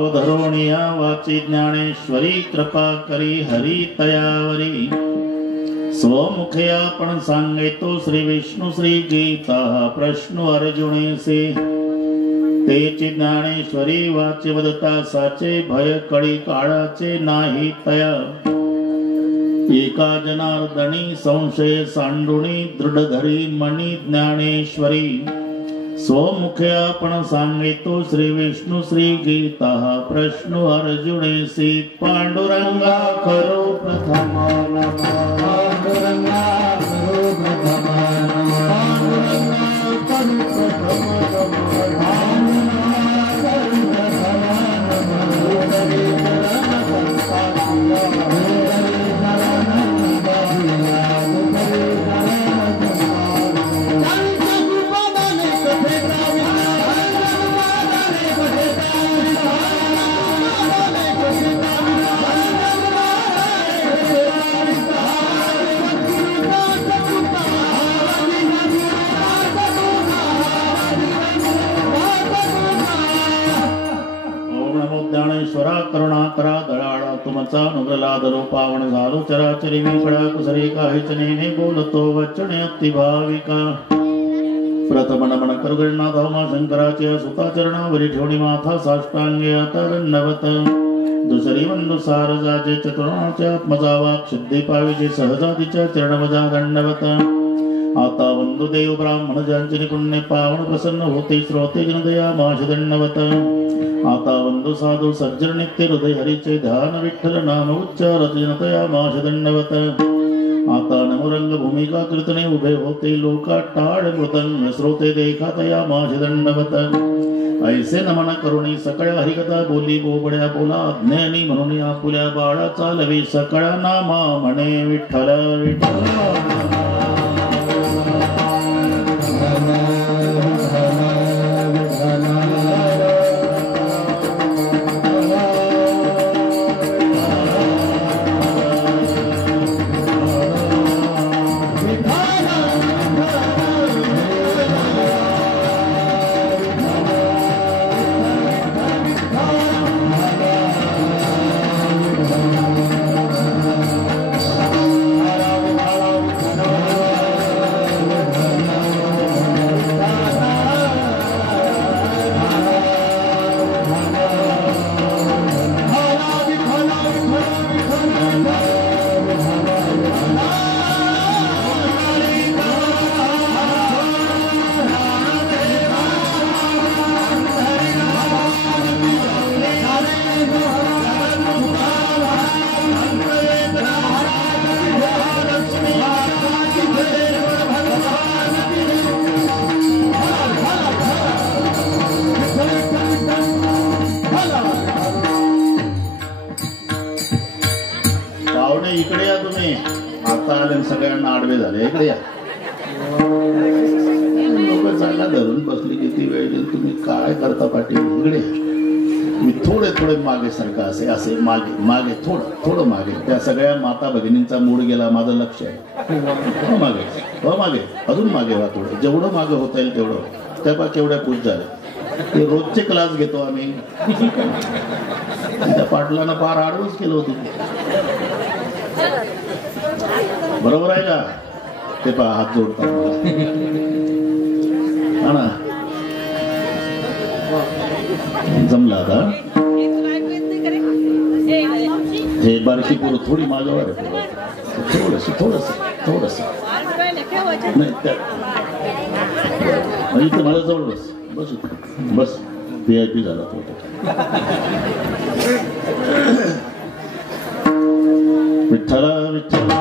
भावधरोणिया वाची ज्ञानेश्वरी कृपा करी हरी तयावरी स्वमुखे आपण सांगे तो श्री विष्णु श्री गीता प्रश्न अर्जुनेसे तेची ज्ञानेश्वरी वाचे वदता साचे भय कळी काळाचे नाही तया एका जनार्दनी संशय सांडुणी दृढ धरी मणी ज्ञानेश्वरी स्वमुखे आपण सांगितो श्री विष्णु श्री गीता प्रश्न अर्जुनेसी पांडुरंगा करो प्रथम पांडुरंगा करो प्रथम ज्ञानेश्वरा करुणाकरा दयाळा तुमचा अनुग्रहादरो पावन झालो चराचरी मी कळा कुसरे काहीच नेने बोलतो वचने अति भाविका प्रथम नमन करगणना धामा शंकराच्या सुताचरणावरी ठेवणी माथा साष्टांगे आता दंडवत दुसरी वंदुसार जाजे चतुर्णाच्या आत्मजावाक शुद्धी पाविजे सहजातीच्या चरणवजा दंडवत आता वंदुदेव ब्राह्मण ज्यांचे पुण्य पावन प्रसन्न होते श्रोते जनदया माश दंडवत आता वंदु साधु सज्जन नित्य हृदय हरीचे ध्यान विठ्ठल नाम उच्चारत जनतया माश दंडवत आता नमरंग भूमिका कीर्तने उभे होते लोका टाळ मृदंग श्रोते देखा तया माश दंडवत ऐसे नमन करुणी सकळ्या हरिकथा बोली बोबड्या बोला ज्ञानी म्हणून आपुल्या बाळा चालवी सकळ्या नामा म्हणे विठ्ठल विठ्ठल इकडे या तुम्ही आता आले सगळ्यांना आडवे झाले इकडे या लोक चांगला धरून बसली किती वेळ तुम्ही काय करता पाठी इकडे मी थोडे थोडे मागे सारखं असे असे मागे मागे थोडं थोडं मागे त्या सगळ्या माता भगिनींचा मूड गेला माझं लक्ष आहे मागे मागे अजून मागे व्हा थोडं जेवढं मागे होता येईल तेवढं त्या केवढ्या खुश झाल्या ते रोजचे क्लास घेतो आम्ही त्या पाटलांना फार आडवच केलं होतं बरोबर आहे का ते पहा हात जोडतात ना जमला आता हे बारकी पोरं थोडी मागावर आहे थोडस थोडस थोडस नाही इथं मला जवळ बस बस बस VIP झाला तो विठ्ठला विठ्ठला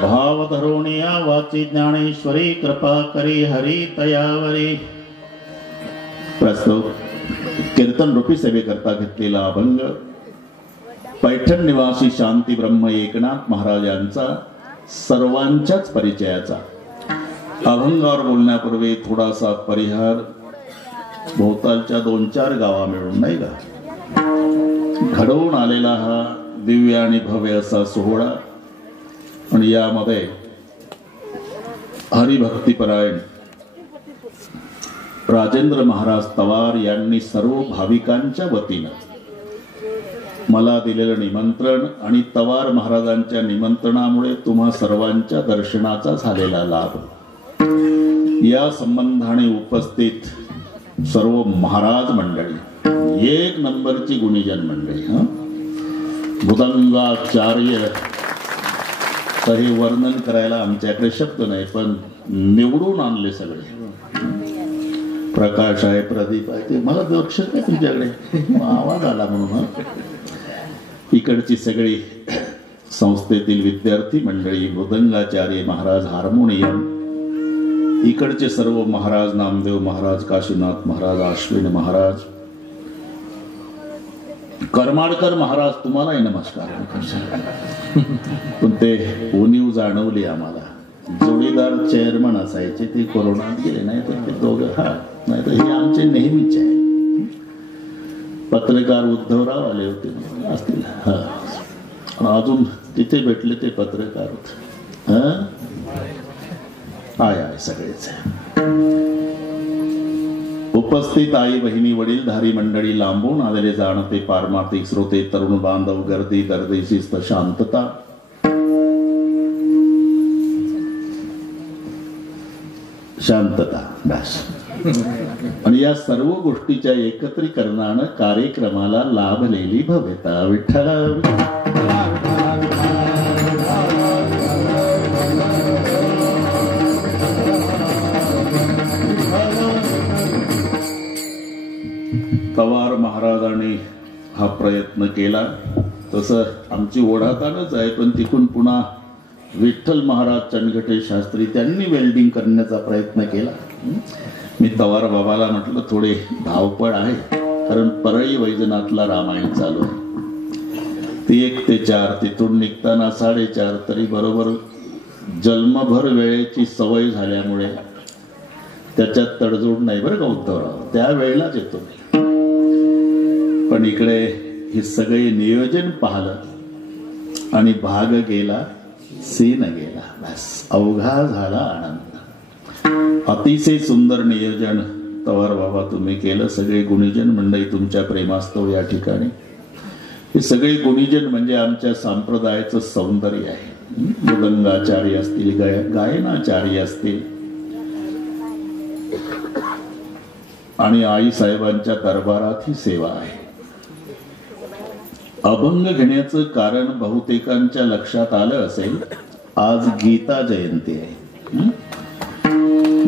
भावधरोणिया वाची ज्ञानेश्वरी कृपा करी हरी तयावरी प्रस्तुत कीर्तन रूपी सेवेकरता घेतलेला अभंग पैठण निवासी शांती ब्रह्म एकनाथ महाराजांचा सर्वांच्याच परिचयाचा. अभंगावर बोलण्यापूर्वी थोडासा परिहार भोवतालच्या 2-4 गावा मिळून नाही का घडवून आलेला हा दिव्य आणि भव्य असा सोहळा. आणि यामध्ये हरिभक्तीपरायण राजेंद्र महाराज तवार यांनी सर्व भाविकांच्या वतीनं मला दिलेलं निमंत्रण आणि तवार महाराजांच्या निमंत्रणामुळे तुम्हा सर्वांच्या दर्शनाचा झालेला लाभ, या संबंधाने उपस्थित सर्व महाराज मंडळी, 1 नंबरची गुणीजन मंडळी, मृदंगाचार्य, तर हे वर्णन करायला आमच्याकडे शब्द नाही, पण निवडून आणले सगळे. प्रकाश आहे, प्रदीप आहे, ते मला लक्ष नाही तुमच्याकडे, आवाज आला म्हणून. इकडची सगळी संस्थेतील विद्यार्थी मंडळी, मृदंगाचार्य महाराज हार्मोनियम, इकडचे सर्व महाराज, नामदेव महाराज, काशीनाथ महाराज, अश्विन महाराज, करमाडकर महाराज, तुम्हालाही नमस्कार. पण ते उणीव जाणवली आम्हाला. जोडीदार चेअरमन असायचे, ते कोरोनात गेले, नाही तर ते दोघं नाही तर हे आमचे नेहमीचे आहे. पत्रकार उद्धवराव आले होते असतील, अजून तिथे भेटले ते पत्रकार होते. आहे सगळेच. उपस्थित आई बहिणी, वडीलधारी मंडळी, लांबून आलेले जाणते पारमार्थिक श्रोते, तरुण बांधव, गर्दी, दर्दी, शिस्त, शांतता, शांतता बस. आणि या सर्व गोष्टीच्या एकत्रीकरणानं कार्यक्रमाला लाभलेली भव्यता. विठ्ठल तवार महाराजांनी हा प्रयत्न केला, तसं आमची ओढातानच आहे, पण तिकून पुन्हा विठ्ठल महाराज चंदगटे शास्त्री त्यांनी वेल्डिंग करण्याचा प्रयत्न केला. मी तवार बाबाला म्हटलं थोडे धावपळ आहे, कारण परळी वैजनाथला रामायण चालू आहे. ती 1 ते 4, तिथून निघताना 4:30, तरी बरोबर जन्मभर वेळेची सवय झाल्यामुळे त्याच्यात तडजोड नाही बरं का उद्धवराव, त्या वेळेलाच येतो. पण इकडे हे सगळे नियोजन पाहलं आणि भाग गेला, सीन गेला, बस अवघा झाला आनंद. अतिशय सुंदर नियोजन तवार बाबा तुम्ही केलं. सगळे गुणीजन मंडळी तुमच्या प्रेमास्तव या ठिकाणी. हे सगळे गुणीजन म्हणजे आमच्या संप्रदायाचं सौंदर्य आहे. मृदंगाचार्य असतील, गायनाचार्य असतील, आणि आई साहेबांच्या दरबारात ही सेवा आहे. अभंग घेण्याचं कारण बहुतेकांच्या लक्षात आलं असेल, आज गीता जयंती आहे,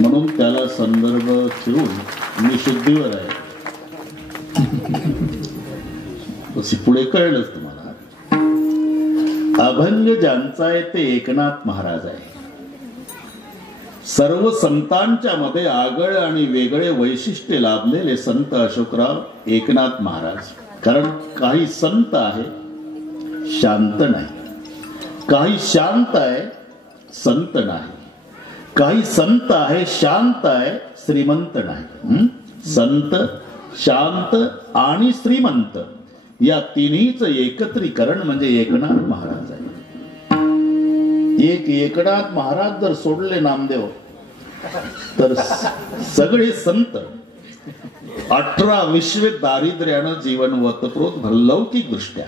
म्हणून त्याला संदर्भ ठेवून मी शुद्धीवर आहे. पुढे कळलंच तुम्हाला. अभंग ज्यांचा आहे ते एकनाथ महाराज आहे. सर्व संतांच्या मध्ये आगळ आणि वेगळे वैशिष्ट्य लाभलेले संत अशोकराव एकनाथ महाराज. कारण काही संत आहे शांत नाही, काही शांत आहे संत नाही, काही संत आहे शांत आहे श्रीमंत नाही. संत, शांत आणि श्रीमंत या तिन्हीच एकत्रीकरण म्हणजे एकनाथ महाराज आहे. एक एकनाथ महाराज जर सोडले नामदेव तर सगळे संत 18 विश्वे दारिद्र्यानं जीवन वतप्रोत लौकिक दृष्ट्या.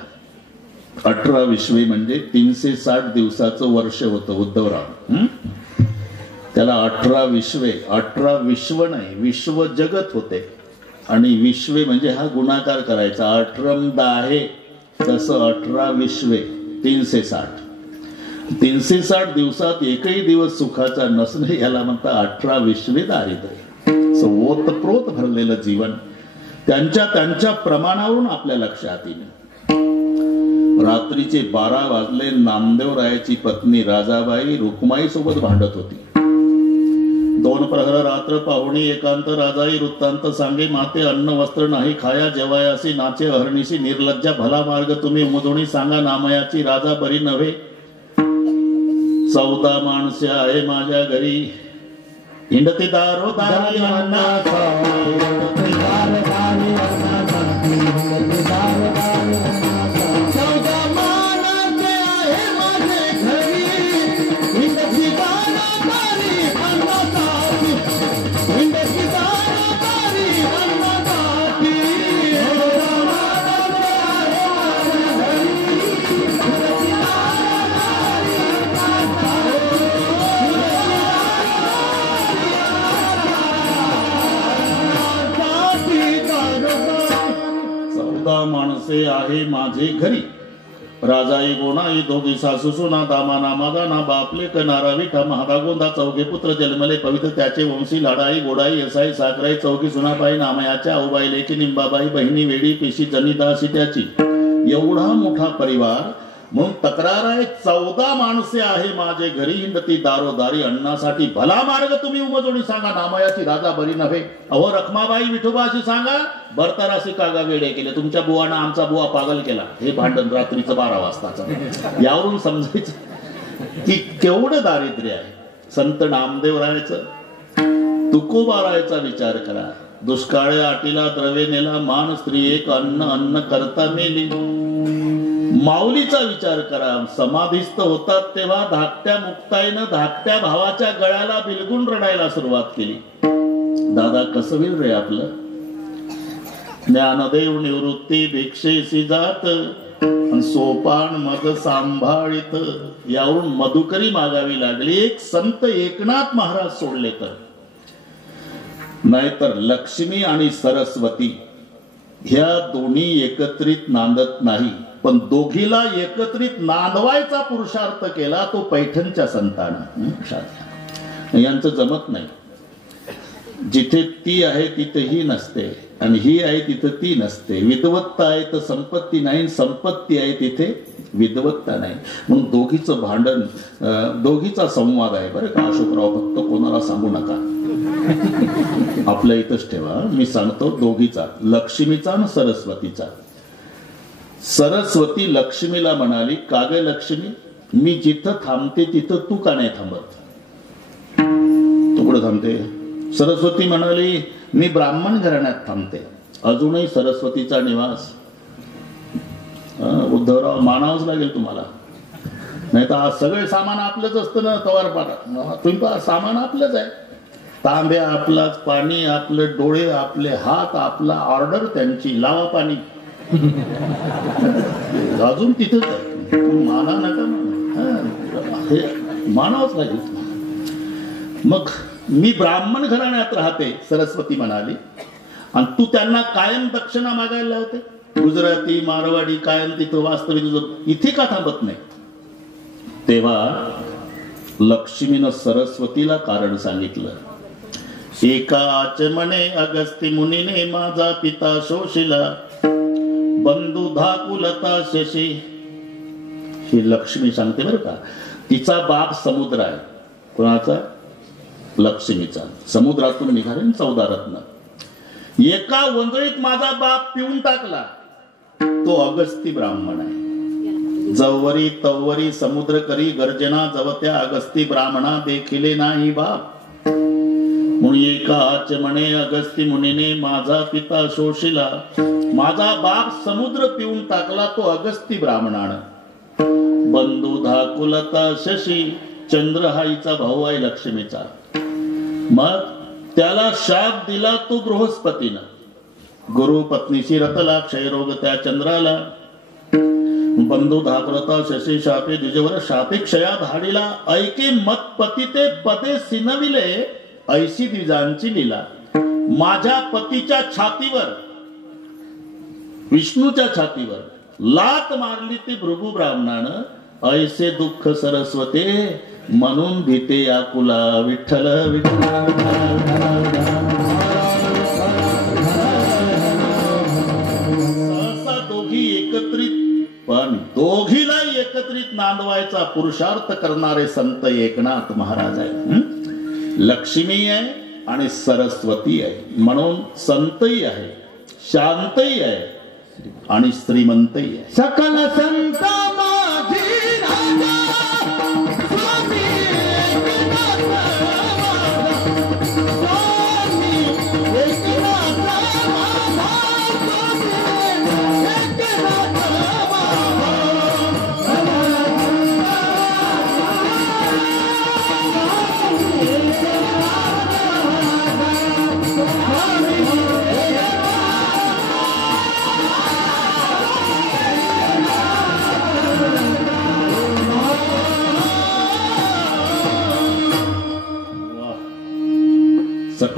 18 विश्वे म्हणजे 360 दिवसाचं वर्ष होतं उद्धवराव. त्याला 18 विश्वे, 18 विश्व नाही, विश्व जगत होते. आणि विश्वे म्हणजे हा गुणाकार करायचा, 18 आहे तसं 18 विश्वे 360. 360 दिवसात एकही दिवस सुखाचा नसणे याला म्हणतात 18 विश्वे दारिद्र्य. ओतप्रोत भरलेलं जीवन त्यांच्या त्यांच्या प्रमाणावरून आपल्या लक्षात येईल. रात्रीचे 12 वाजले. नामदेवरायाची पत्नी राजाबाई रुक्माई सोबत भांडत होती. 2 प्रहर रात्र पाहुणी एकांत राजाई वृत्तांत सांगे माते अन्न वस्त्र नाही खाया जेवायासी नाचे अहर्निशी निर्लज्जा भला मार्ग तुम्ही मुदुणी सांगा नामयाची राजा बरी नव्हे. 14 माणसे आहे माझ्या घरी, हिंडती दारोदारी माणसे आहे माझे घरी, राजाई गोणाई दोघी सासू सुना दामा नामादा ना बापले कनारा विठा महादा गोंदा चौघे पुत्र जन्मले पवित्र त्याचे वंशी लाडाई गोडाई असाई साखराई चौघी सुनाबाई नामयाच्या आऊबाई लेकी निंबाबाई बहिणी वेडी पेशी जनिदासी त्याची, एवढा मोठा परिवार. म्हणून तक्रार आहे 14 माणसे आहे माझे घरी, हिंडती दारोदारी अन्नासाठी. भला मार्ग तुम्ही उमजोडी सांगा, नामयाची राजा बरी नव्हे. अहो रखमाबाई विठोबाशी सांगा, बरतराशी कागा वेडे केले, तुमच्या बुवाना आमचा बुवा पागल केला. हे भांडण रात्रीचं 12 वाजताचं. यावरून समजायचं की केवढं दारिद्र्य आहे. संत नामदेवरायाचं, तुकोबारायचा विचार करा. दुष्काळी आटीला द्रवे नेला, मान स्त्री एक अन्न अन्न करता मेली. माऊलीचा विचार करा, समाधीस्थ होतात तेव्हा धाकट्या मुक्ताईनं धाकट्या भावाच्या गळ्याला बिलगून रडायला सुरुवात केली. दादा कसं होईल रे आपलं, ज्ञानदेव निवृत्ती भिक्षेसी जात, सोपान मज सांभाळित. यावरून मधुकरी मागावी लागली. एक संत एकनाथ महाराज सोडले तर, नाहीतर लक्ष्मी आणि सरस्वती ह्या दोन्ही एकत्रित नांदत नाही. पण दोघीला एकत्रित नांदवायचा पुरुषार्थ केला तो पैठणच्या संतानं. यांचं जमत नाही. जिथे ती आहे तिथे ही नसते, आणि ही आहे तिथे ती नसते. विद्वत्ता आहे तर संपत्ती नाही, संपत्ती आहे तिथे विद्वत्ता नाही. म्हणून दोघीचं भांडण, दोघीचा संवाद आहे बरं का अशोकराव. फक्त कोणाला सांगू नका, आपल्या इथंच ठेवा. मी सांगतो दोघीचा, लक्ष्मीचा आणि सरस्वतीचा. सरस्वती लक्ष्मीला म्हणाली, का ग लक्ष्मी, मी जिथं थांबते तिथं तू का नाही थांबत, तू कुठं थांबते. सरस्वती म्हणाली, मी ब्राह्मण घराण्यात थांबते. अजूनही सरस्वतीचा निवास. उद्धवराव मानावंच लागेल तुम्हाला, नाही तर आज सगळे सामान आपलंच असतं ना. तवारपाटा तुम्ही पहा, सामान आपलंच आहे. तांब्या आपलाच, पाणी आपलं, डोळे आपले, हात आपला, ऑर्डर त्यांची, लावा पाणी. अजून तिथेच आहे. माना नका, मानावंच लागेल. मग मी ब्राह्मण घराण्यात राहते, सरस्वती म्हणाली, आणि तू त्यांना कायम दक्षिणा मागायला लावते. गुजराती मारवाडी कायम तिथं वास्तविक, इथे का थांबत नाही. तेव्हा लक्ष्मीनं सरस्वतीला कारण सांगितलं. एका आचमने अगस्ती मुनीने माझा पिता शोषिला, बंधू धाकुलता शशी. ही लक्ष्मी सांगते बरं का. तिचा बाप समुद्र आहे. कोणाचा? लक्ष्मीचा. समुद्रातून निघाले 14 रत्न. एका वंजळीत माझा बाप पिऊन टाकला. तो अगस्ती ब्राह्मण आहे. जवरी तवरी समुद्र करी गर्जना, जवत्या अगस्ती ब्राह्मणा देखिले नाही बाप. म्हणून एका आचमने अगस्ती मुनीने माझा पिता शोषिला. माझा बाप समुद्र पिऊन टाकला, तो अगस्ती ब्राह्मणानं. बंधू धाकुलता शशी, चंद्र हा हिचा भाऊ आहे लक्ष्मीचा. मग त्याला शाप दिला तो बृहस्पतीनं. गुरु पत्नीशी रतला क्षयरोग त्या चंद्राला. बंधू धाकुलता शशी शापे द्विजवर, शापे क्षया धाडीला. ऐके मत पतिते पदे सिनविले, ऐशी द्विजांची लीला. माझ्या पतीच्या छातीवर, विष्णूच्या छातीवर लात मारली ती भृगु ब्राह्मणानं. ऐसे दुःख सरस्वते, म्हणून भीते आकुला. विठ्ठल विठ्ठल. सहसा दोघी एकत्रित, पण दोघीला एकत्रित नांदवायचा पुरुषार्थ करणारे संत एकनाथ महाराज आहे. लक्ष्मी आहे आणि सरस्वती आहे. म्हणून संतही आहे, शांतही आहे आणि श्रीमंतही आहे. सकल संत माझी राजा स्वामी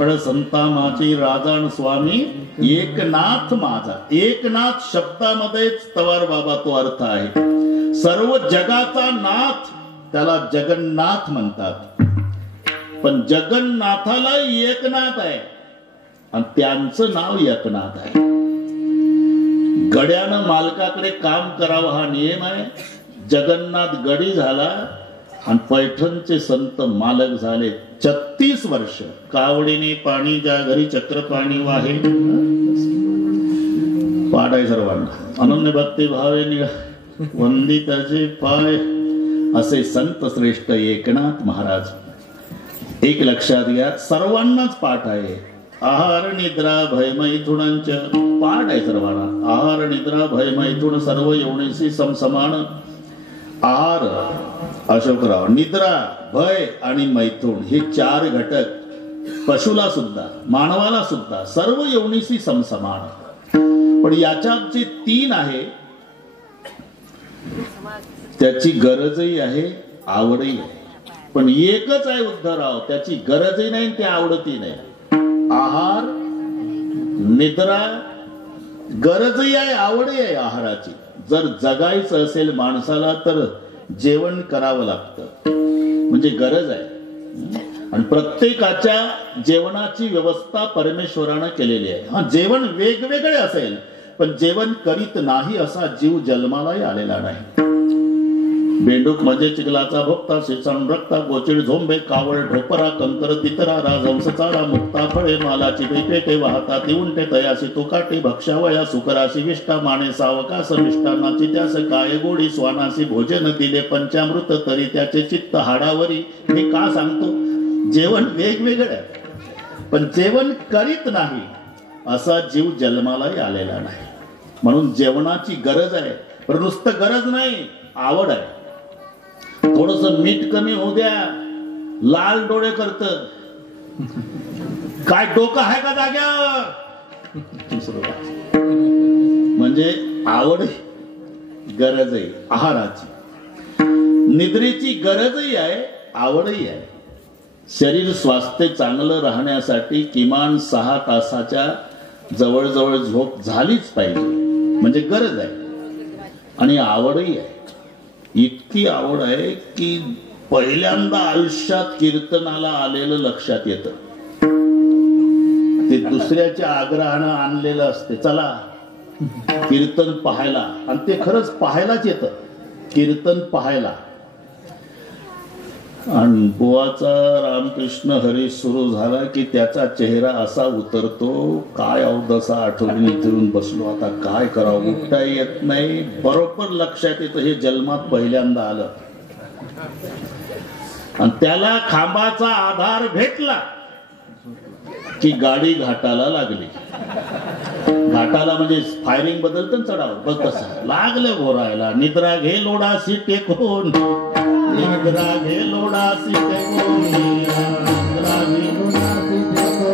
सकळ संता माझी राजान स्वामी एकनाथ माझा. एकनाथ शब्दामध्येच तवार बाबा तो अर्थ आहे. सर्व जगाचा नाथ त्याला जगन्नाथ म्हणतात. पण जगन्नाथाला एकनाथ आहे आणि त्यांचं नाव एकनाथ आहे. गड्यानं मालकाकडे काम करावं हा नियम आहे. जगन्नाथ गडी झाला आणि पैठणचे संत मालक झाले. 36 वर्ष कावडीने पाणी ज्या घरी चक्र पाणी वाहे. पाठ आहे सर्वांना. अनन्य भक्ती भावे वंदिताचे पाय असे संत श्रेष्ठ एकनाथ महाराज. एक लक्षात घ्या, सर्वांनाच पाठ आहे. आहार निद्रा भय मैथुनांच्या पाठ आहे सर्वांना. आहार निद्रा भय मैथुन सर्व योनीशी समसमान. आहार अशोकराव, निद्रा भय आणि मैथुन हे 4 घटक पशुला सुद्धा मानवाला सुद्धा सर्व योनीशी समसमान. पण याच्यात जे 3 आहे त्याची गरजही आहे आवडही आहे. पण एकच आहे उद्धवराव, त्याची गरजही नाही ते आवडतही नाही. आहार निद्रा गरजही आहे आवडही आहे आहाराची. जर जगायचं असेल माणसाला तर जेवण करावं लागतं म्हणजे गरज आहे. आणि प्रत्येकाच्या जेवणाची व्यवस्था परमेश्वरानं केलेली आहे. हा जेवण वेगवेगळे असेल पण जेवण करीत नाही असा जीव जन्मालाही आलेला नाही. बेंडूक म्हणजे चिखलाचा भोगता शिसण रक्ता गोचिड झोंबे कावळ ढोपरा कंकर तितरा राजहंस चारा मुक्ता फळे मालाची पेटे वाहता ती उंटे तयासी तुकाटी भक्षावया सुकराशी विष्टा माने सावकास मिष्टानाची त्यास काय गोडी स्वानासी भोजन दिले पंचामृत तरी त्याचे चित्त हाडावरी. हे का सांगतो? जेवण वेगवेगळे पण जेवण करीत नाही असा जीव जन्मालाही आलेला नाही. म्हणून जेवणाची गरज आहे. पण नुसतं गरज नाही आवड आहे. थोडस मीठ कमी होऊ द्या लाल डोळे करत. काय डोकं आहे का जाग्यावर? म्हणजे आवड गरज आहे आहाराची. निद्रेची गरजही आहे आवडही आहे. शरीर स्वास्थ्य चांगलं राहण्यासाठी किमान 6 तासाच्या जवळजवळ झोप झालीच पाहिजे म्हणजे गरज आहे आणि आवडही आहे. इतकी आवड आहे की पहिल्यांदा आयुष्यात कीर्तनाला आलेलं लक्षात येतं. ते दुसऱ्याच्या आग्रहानं आणलेलं असते चला कीर्तन पाहायला आणि ते खरंच पाहायलाच येतं कीर्तन पाहायला. आणि बुवाचा रामकृष्ण हरी सुरू झाला की त्याचा चेहरा असा उतरतो. काय अवदसा आठवणी इथून बसलो आता काय करावं उठता येत नाही. बरोबर लक्षात येतं हे जन्मात पहिल्यांदा आलं. आणि त्याला खांबाचा आधार भेटला की गाडी घाटाला लागली. घाटाला म्हणजे फायरिंग बदलतं चढाव बघ कसं लागलं घोरायला. निद्रा घे लोडासी टेकून निद्रा घे लोडासी टेकून निद्रा घे लोडासी टेकून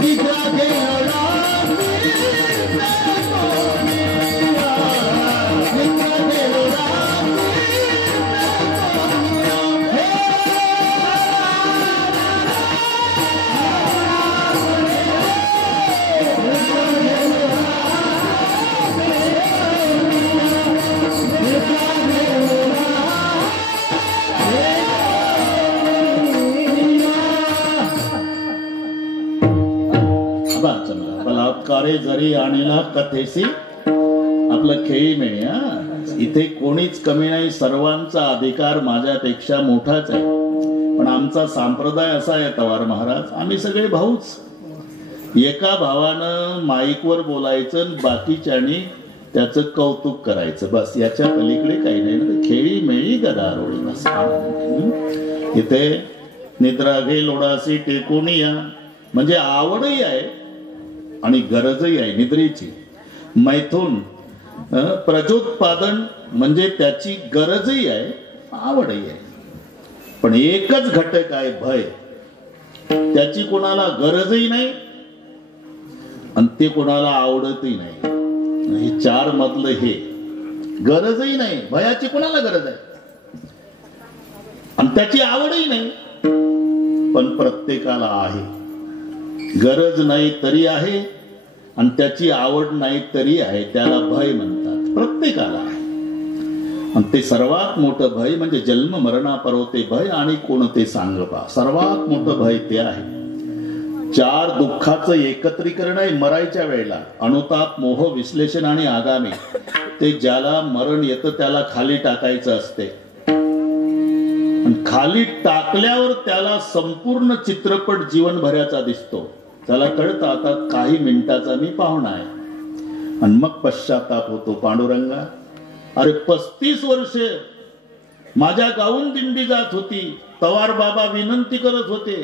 निद्रा घे बलात्कारे जरी आणला कथेसी आपलं खेळी मिळे. इथे कोणीच कमी नाही. सर्वांचा अधिकार माझ्यापेक्षा मोठाच आहे. पण आमचा संप्रदाय असा आहे तवार महाराज आम्ही सगळे भाऊच. एका भावानं माईकवर बोलायचं बाकीच्यानी त्याचं कौतुक करायचं बस. याच्या पलीकडे काही नाही. खेळी मेळी गदारोळी बस. इथे निद्रा घे लोडासी टेकून या म्हणजे आवडही आहे आणि गरजही आहे निद्रेची. मैथून प्रजोत्पादन म्हणजे त्याची गरजही आहे आवडही आहे. पण एकच घटक आहे भय. त्याची कोणाला गरजही नाही आणि ते कोणाला आवडतही नाही. हे 4 मधलं हे गरजही नाही भयाची कोणाला गरज आहे. त्याची आवडही नाही, पण प्रत्येकाला आहे. गरज नाही तरी आहे आणि त्याची आवड नाही तरी आहे. त्याला भय म्हणतात. प्रत्येकाला आहे. आणि ते सर्वात मोठं भय म्हणजे जन्म मरणापरवते भय. आणि कोणते सांग पा, सर्वात मोठं भय ते आहे. 4 दुःखाचं एकत्रीकरण आहे मरायच्या वेळेला. अनुताप, मोह, विश्लेषण आणि आगामी. ते ज्याला मरण येतं त्याला खाली टाकायचं असते. खाली टाकल्यावर त्याला संपूर्ण चित्रपट जीवनभराचा दिसतो. त्याला कळतं आता काही मिनिटाचा मी पाहुणा आहे. आणि मग पश्चाताप होतो. पांडुरंगा, अरे 35 वर्षे माझ्या गाऊन दिंडी जात होती. तवार बाबा विनंती करत होते,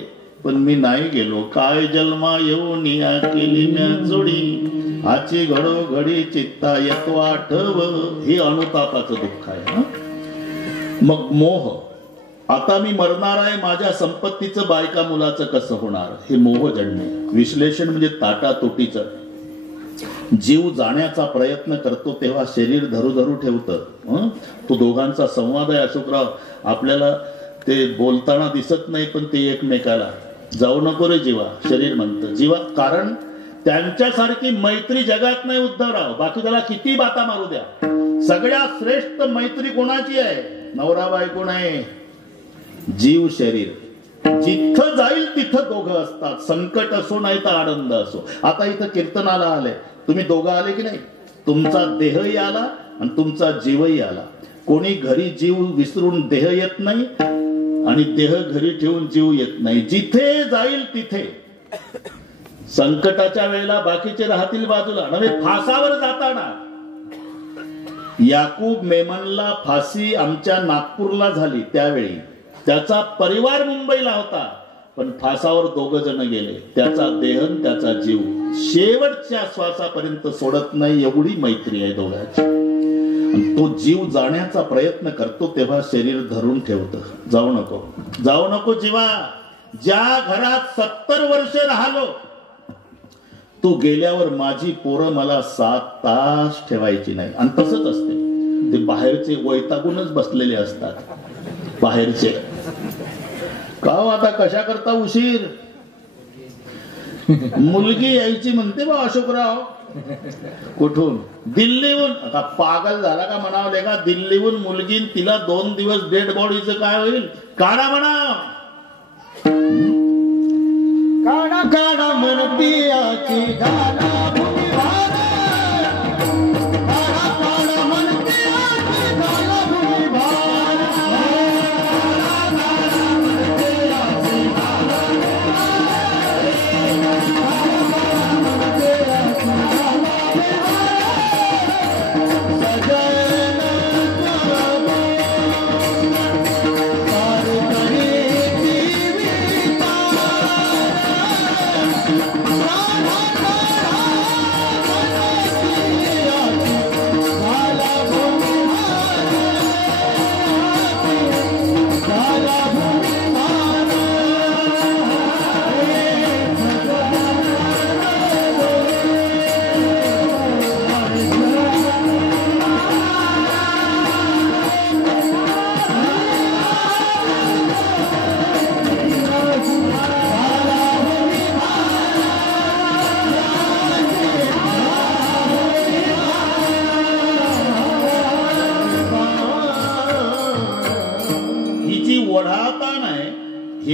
पण मी नाही गेलो. काय जन्मा येऊन या केली म्या जोडी, आची घडोघडी चित्ता येतो आठव. हे अनुतापाचं दुःख आहे. मग मोह, आता मी मरणार आहे, माझ्या संपत्तीचं बायका मुलाचं कसं होणार, हे मोहजन्य. विश्लेषण म्हणजे ताटातोटीचं. जीव जाण्याचा प्रयत्न करतो तेव्हा शरीर धरू धरू ठेवतं. तो दोघांचा संवाद आहे अशोकराव. आपल्याला ते बोलताना दिसत नाही, पण ते एकमेकाला जाऊ नको रे जीवा, शरीर म्हणतं. जीवा, कारण त्यांच्यासारखी मैत्री जगात नाही उद्धवराव. बाकी त्याला किती बाता मारू द्या. सगळ्यात श्रेष्ठ मैत्री कोणाची आहे? नवरा बायको नाही, जीव शरीर. जिथं जाईल तिथं दोघं असतात. संकट असो नाही तर आनंद असो. आता इथं कीर्तनाला आले, तुम्ही दोघं आले की नाही? तुमचा देहही आला आणि तुमचा जीवही आला. कोणी घरी जीव विसरून देह येत नाही आणि देह घरी ठेवून जीव येत नाही. जिथे जाईल तिथे. संकटाच्या वेळेला बाकीचे राहतील बाजूला. नव्हे, फासावर जाताना याकूब मेमनला फाशी आमच्या नागपूरला झाली. त्यावेळी त्याचा परिवार मुंबईला होता, पण फासावर 2 जण गेले. त्याचा देह, त्याचा जीव शेवटच्या श्वासापर्यंत सोडत नाही. एवढी मैत्री आहे दोघांची. आणि तो जीव जाण्याचा प्रयत्न करतो तेव्हा शरीर धरून ठेवतं. जाऊ नको, जाऊ नको जीवा. ज्या घरात 70 वर्ष राहिलो, तू गेल्यावर माझी पोरं मला 7 तास ठेवायची नाही. आणि तसंच असते. ते बाहेरचे वैतागूनच बसलेले असतात. बाहेरचे का आता कशा करता उशीर? मुलगी यायची म्हणते बा अशोकराव. कुठून? दिल्लीहून. आता पागल झाला का म्हणावले का? दिल्लीहून मुलगी, तिला 2 दिवस डेड बॉडीचं काय होईल? काढा म्हणा. काढा काढा म्हणती आची घाला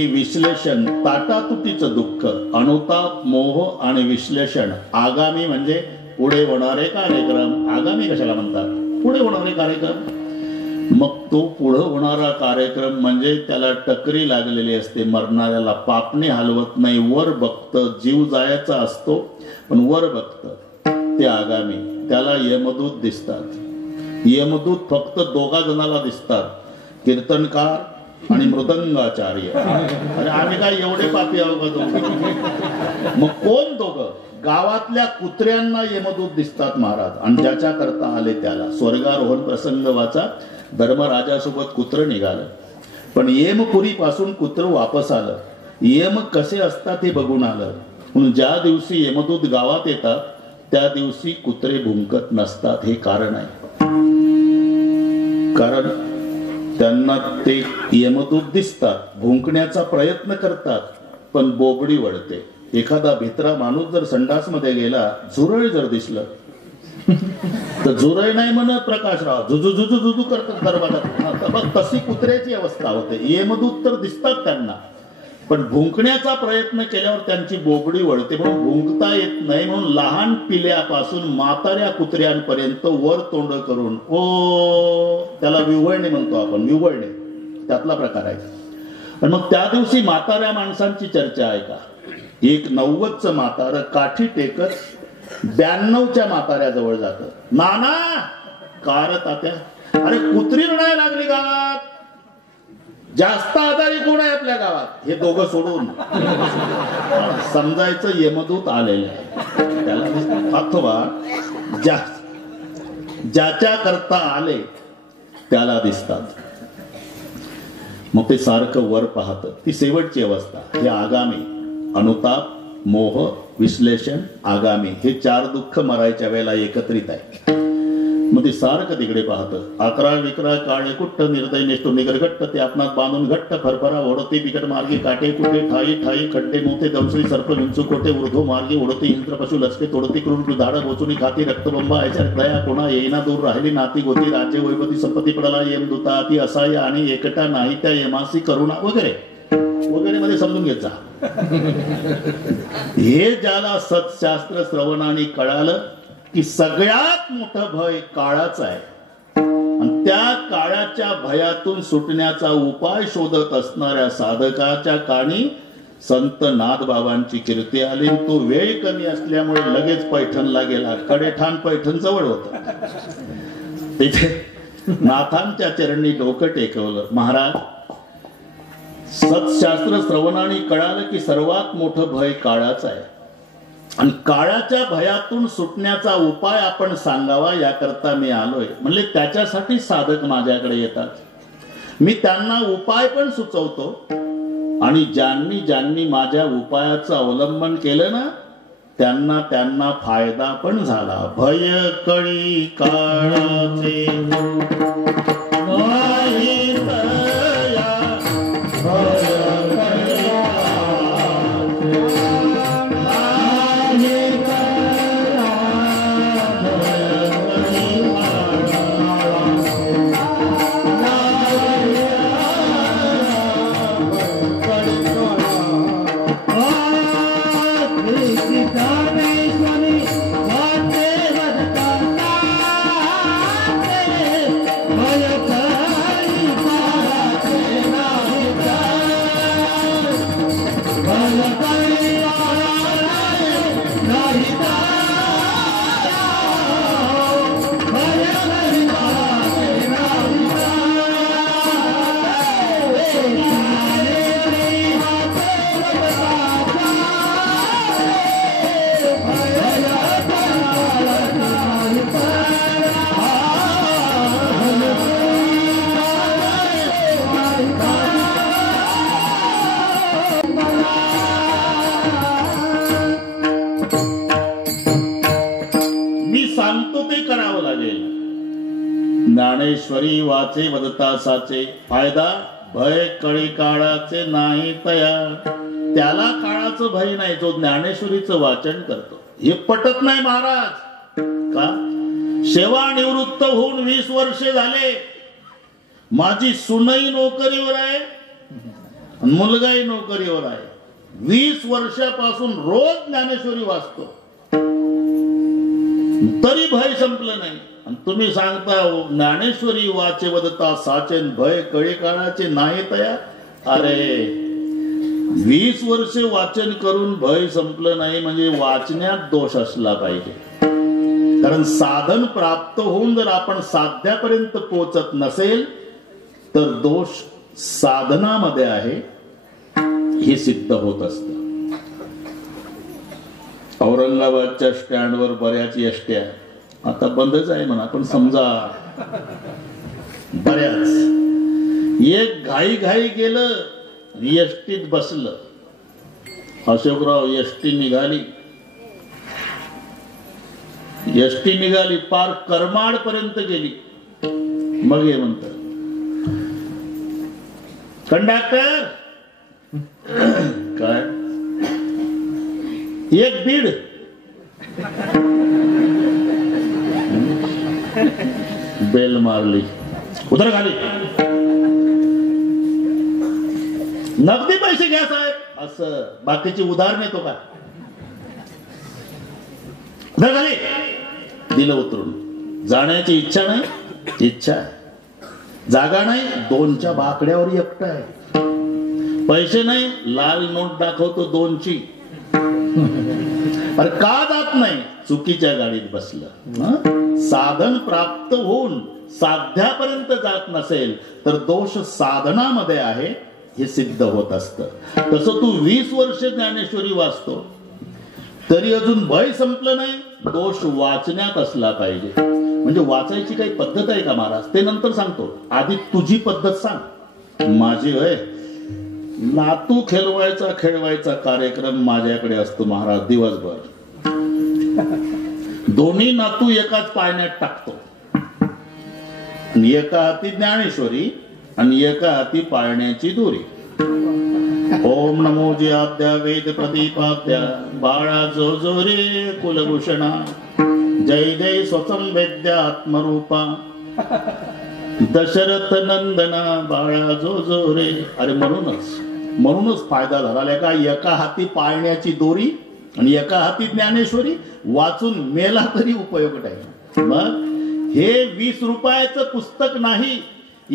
विश्लेषण, ताटातुटीचं दुःख, अनुताप, मोह आणि विश्लेषण. आगामी म्हणजे पुढे होणारे कार्यक्रम. आगामी कशाला म्हणतात? पुढे होणारे कार्यक्रम. मग तो पुढे होणारा कार्यक्रम म्हणजे त्याला टकरी लागलेली असते. मरणाऱ्याला पापणे हलवत नाही, वर बघत. जीव जायचा असतो पण वर बघत. ते आगामी. त्याला यमदूत दिसतात. यमदूत फक्त 2 जणाला दिसतात, कीर्तनकार आणि मृदंगाचार्य. अरे आम्ही काय एवढे पापी आहोत का दोघं? मग कोण दोघं? गावातल्या कुत्र्यांना यमदूत दिसतात महाराज. आणि ज्याच्या करता आले त्याला. स्वर्गारोहण प्रसंग वाचा. धर्मराजासोबत कुत्र निघालं, पण येमपुरी पासून कुत्र वापस आलं. यम कसे असतात हे बघून आलं. म्हणून ज्या दिवशी यमदूत गावात येतात त्या दिवशी कुत्रे भुंकत नसतात. हे कारण आहे. कारण त्यांना ते यमदूत दिसतात, भुंकण्याचा प्रयत्न करतात, पण बोबडी वळते. एखादा भित्रा माणूस जर संडास मध्ये गेला, झुरळ जर दिसलं तर झुरळ नाही म्हणत प्रकाशराव, झुझू झुझू झुझू करतात दरवाजात. बघ तशी कुत्र्याची अवस्था होते. यमदूत तर दिसतात त्यांना, पण भुंकण्याचा प्रयत्न केल्यावर त्यांची बोबडी वळते, म्हणून भुंकता येत नाही. म्हणून लहान पिल्यापासून म्हाताऱ्या कुत्र्यांपर्यंत वर तोंड करून ओ, त्याला विव्हळणे म्हणतो आपण, विव्हळणे त्यातला प्रकार आहे. पण मग त्या दिवशी म्हाताऱ्या माणसांची चर्चा आहे का? एक 90चं म्हातारं काठी टेकत 92च्या म्हाताऱ्याजवळ जात. नाना, कार तात्या, अरे कुत्री रडायला लागली गावात, जास्त आजारी कोण आहे आपल्या गावात? हे दोघं सोडून समजायचं यमदूत आलेले त्याला, अथवा ज्याच्या करता आले त्याला दिसतात. मग ते सारखं वर पाहत. ती शेवटची अवस्था. हे आगामी अनुताप, मोह, विश्लेषण, आगामी, हे 4 दुःख मरायच्या वेळेला एकत्रित आहे. मग ते सारखं तिकडे पाहतं. अकराळ विकराळ काळे कुट्ट निर्दय निष्ठुर निगरगट्ट, ते आपणात बांधून घट्ट फरफरा ओढते बिकट मार्गी काटे कुठे ठाई ठाई खड्डे मोठे दंसळी सर्प विंचू कोटे ऊर्ध्व मार्गी ओढते इंद्र पशु लचके तोडती क्रूर धाड बोचुनी खाती रक्तबंबा याच्या प्रया कोणा येईना दूर राहिली नाती गोती राज्य वैपती संपत्ती पडला यमदूता ती असाय आणि एकटा नाही त्या यमासी करुणा वगैरे वगैरे मध्ये समजून घेत जा. हे ज्याला सत्शास्त्र श्रवणाने कळालं की सगळ्यात मोठं भय काळाचं आहे, आणि त्या काळाच्या भयातून सुटण्याचा उपाय शोधत असणाऱ्या साधकाच्या कानी संत नाथबाबांची कीर्ती आली. तो वेळ कमी असल्यामुळे लगेच पैठणला गेला. कडेठाण पैठण जवळ होत. तिथे नाथांच्या चरणी डोकं टेकवलं. महाराज, सत्शास्त्र श्रवणाने कळालं की सर्वात मोठं भय काळाचं आहे, आणि काळाच्या भयातून सुटण्याचा उपाय आपण सांगावा याकरता मी आलोय. म्हणले त्याच्यासाठी साधक माझ्याकडे येतात. मी त्यांना उपाय पण सुचवतो, आणि ज्यांनी ज्यांनी माझ्या उपायाचं अवलंबन केलं ना, त्यांना त्यांना फायदा पण झाला. भय कळी काळाचे ज्ञानेश्वरी वाचे वदता साचे, फायदा भय कळी काळाचे नाही तया. त्याला काळाचं भय नाही जो ज्ञानेश्वरीचं वाचन करतो. हे पटत नाही महाराज. का? सेवानिवृत्त होऊन 20 वर्षे झाले. माझी सुनई नोकरीवर आहे, मुलगाही नोकरीवर आहे. 20 वर्षापासून रोज ज्ञानेश्वरी वाचतो, तरी भय संपलं नाही. आणि तुम्ही सांगता ज्ञानेश्वरी वाचे वदता साचेन, भय कळी काळाचे नाही तया. अरे 20 वर्षे वाचन करून भय संपलं नाही म्हणजे वाचण्यात दोष असला पाहिजे. कारण साधन प्राप्त होऊन जर आपण साध्यापर्यंत पोहोचत नसेल तर दोष साधनामध्ये आहे हे सिद्ध होत असत. औरंगाबादच्या स्टँडवर बऱ्याच एसट्या आता बंदच आहे म्हणा, पण समजा बऱ्याच. एक घाई घाई गेलं, एसटीत बसलं. अशोकराव एसटी निघाली, पार करमाड पर्यंत गेली. मग हे म्हणत कंडक्टर काय एक बीड बेल मारली उतर खाली नगदी पैसे घ्या साहेब असं बाकीची उदाहरण येतो का उतर खाली दिलं उतरून जाण्याची इच्छा नाही इच्छा जागा नाही दोनच्या बाकड्यावर एकटा आहे पैसे नाही लाल नोट दाखवतो दोनची अरे का जात नाही चुकीच्या गाडीत बसलं साधन प्राप्त होऊन साध्यापर्यंत जात नसेल तर दोष साधनामध्ये आहे हे सिद्ध होत असतं तसं तू 20 वर्ष ज्ञानेश्वरी वाचतो तरी अजून भय संपलं नाही दोष वाचण्यात असला पाहिजे म्हणजे वाचायची काही पद्धत आहे का महाराज ते नंतर सांगतो आधी तुझी पद्धत सांग माझी होय नातू खेळवायचा कार्यक्रम माझ्याकडे असतो महाराज दिवसभर दोन्ही नातू एकाच पाळण्यात टाकतो एका हाती ज्ञानेश्वरी आणि एका हाती पाळण्याची दोरी ओम नमो जे आद्या वेद प्रदीपाद्या बाळा जो जो रे कुलभूषणा जय जय स्वसं वेद्या आत्मरूपा दशरथ नंदना बाळा जो जो रे अरे म्हणूनच फायदा झाला का एका हाती पाळण्याची दोरी आणि एका हाती ज्ञानेश्वरी वाचून मेला तरी उपयोग नाही मग हे 20 रुपयाचं पुस्तक नाही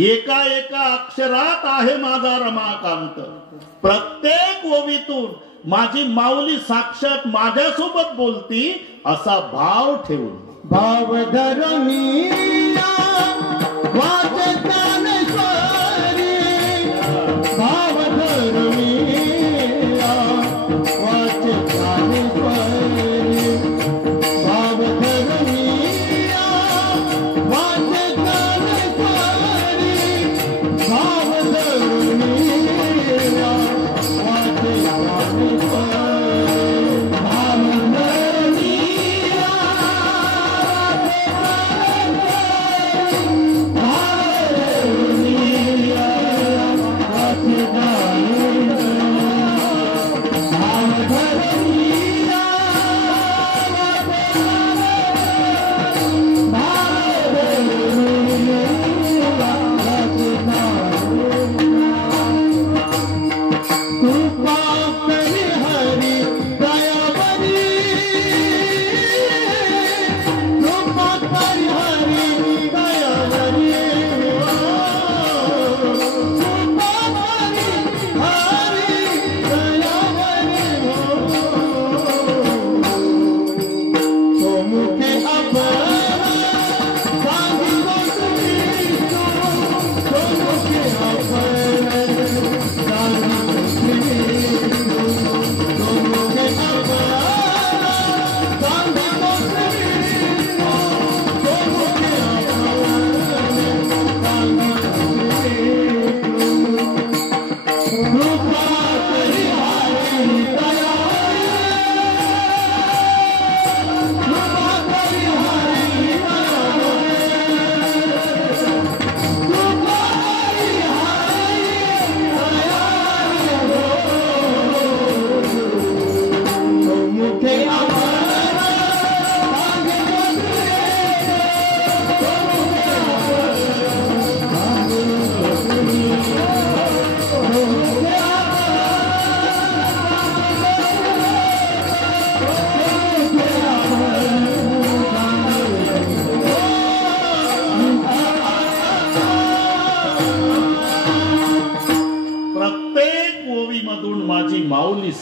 एका अक्षरात आहे माझा रमाकांत प्रत्येक ओवीतून माझी माऊली साक्षात माझ्यासोबत बोलती असा भाव ठेवून भाव धरणी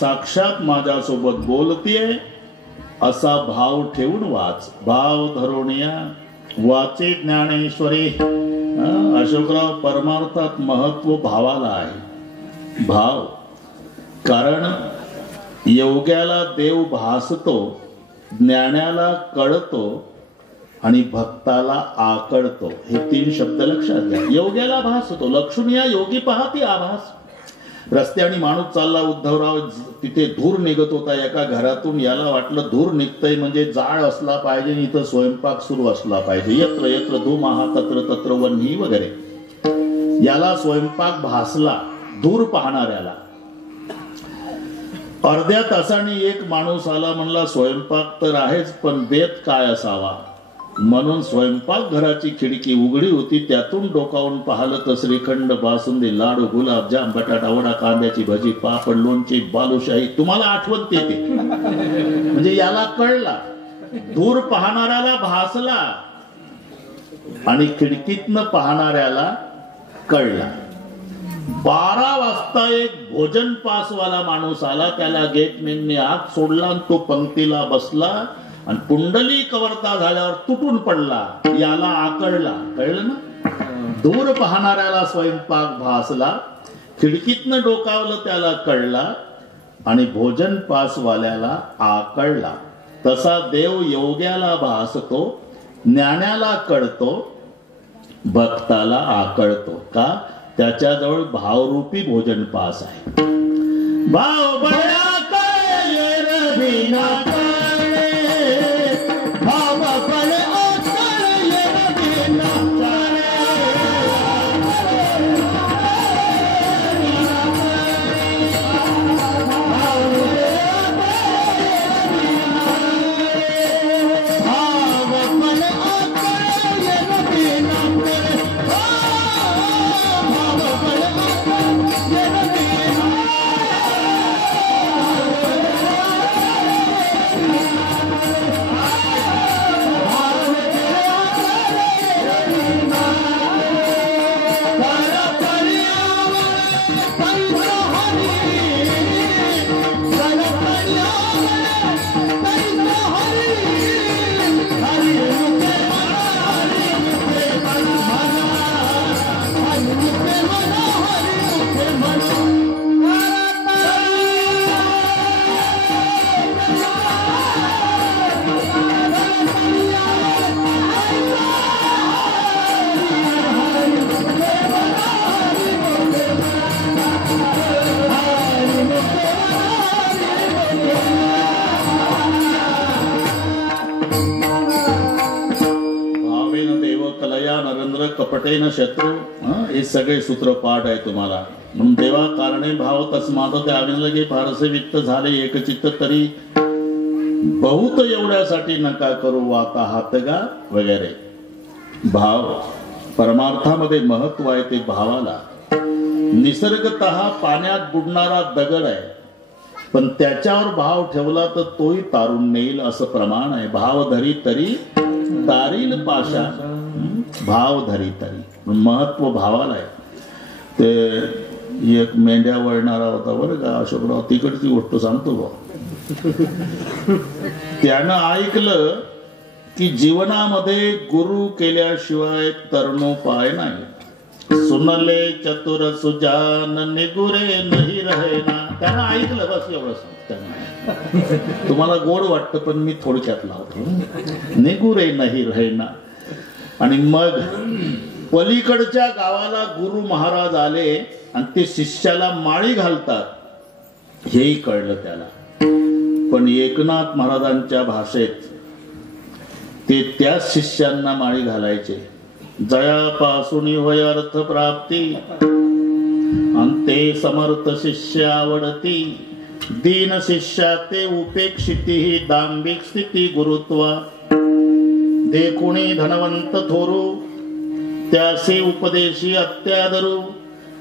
साक्षात माझ्यासोबत बोलतीये असा भाव ठेवून वाच भाव धरोनिया वाचे ज्ञानेश्वरी अशोकराव परमार्थात महत्व भावाला आहे भाव कारण योग्याला देव भासतो ज्ञानाला कळतो आणि भक्ताला आकळतो हे 3 शब्द लक्षात घ्या योग्याला भासतो लक्षून या योगी पाहती आभास रस्त्याने माणूस चालला उद्धवराव तिथे धूर निघत होता एका घरातून याला वाटलं धूर निघतंय म्हणजे जाळ असला पाहिजे इथं स्वयंपाक सुरू असला पाहिजे यत्र यत्र धूमाहा तत्र तत्र वन्ही वगैरे याला स्वयंपाक भासला दूर पाहणाऱ्याला. अर्ध्या तासाने एक माणूस आला, म्हणला स्वयंपाक तर आहेच पण बेत काय असावा. म्हणून स्वयंपाक घराची खिडकी उघडी होती, त्यातून डोकावून पाहिलं तर श्रीखंड, बासुंदी, लाडू, गुलाबजाम, बटाटा वडा, कांद्याची भजी, पापड, लोणची, बालुशाही. तुम्हाला आठवण येते म्हणजे याला कळला, दूर पाहणाऱ्याला भासला आणि खिडकीतनं पाहणाऱ्याला कळला. 12 वाजता एक भोजन पासवाला माणूस आला, त्याला गेटमॅनने आत सोडला आणि तो पंक्तीला बसला आणि कुंडली कवर्ता झाल्यावर तुटून पडला. याला आकळला. कळलं ना, दूर पाहणाऱ्याला स्वयंपाक भासला, खिडकीतनं डोकावलं त्याला कळला आणि भोजन पासवाल्याला आकळला. तसा देव योग्याला भासतो, ज्ञानाला कळतो, भक्ताला आकळतो. का? त्याच्याजवळ भावरूपी भोजन पास आहे. भाव बळ्या कळे बिना भाव बळ्या कळे बिना कपटेन शत्रू. हे सगळे सूत्र पाठ आहे तुम्हाला. म्हणून देवा कारणे भाव तस्मात ते आविनलगे फारसे वित्त झाले एकचित्त तरी बहुत एवढ्यासाठी नका करू वाता हातगा वगैरे. भाव परमार्थामध्ये महत्व आहे ते भावाला. निसर्गतः पाण्यात बुडणारा दगड आहे, पण त्याच्यावर भाव ठेवला तर तोही तारून नेईल असं प्रमाण आहे. भाव धरी तरी तारील पाशा, भाव धरी तरी. महत्व भावाला आहे. ते एक मेंढ्या वळणारा होता बरं का अशोकराव, तिकडची गोष्ट सांगतो बा. त्यानं ऐकलं की जीवनामध्ये गुरु केल्याशिवाय तरणोपाय नाही. सुनले चतुर सुजान निगुरे नाही रहेना. त्यानं ऐकलं, बस एवढं सांग. तुम्हाला गोड वाटतं पण मी थोडक्यात लावतो. निगुरे नाही रहेना. आणि मग पलीकडच्या गावाला गुरु महाराज आले आणि ते शिष्याला माळी घालतात, हेही कळलं त्याला. पण एकनाथ महाराजांच्या भाषेत ते त्याच शिष्यांना माळी घालायचे. जयापासून होय अर्थ प्राप्ती, अंते समर्थ शिष्य आवडती. दीन शिष्या ते उपेक्षिती, दांभिक स्थिती गुरुत्वा. देखुणी धनवंत थोरू, त्यासे उपदेशी अत्यादरू.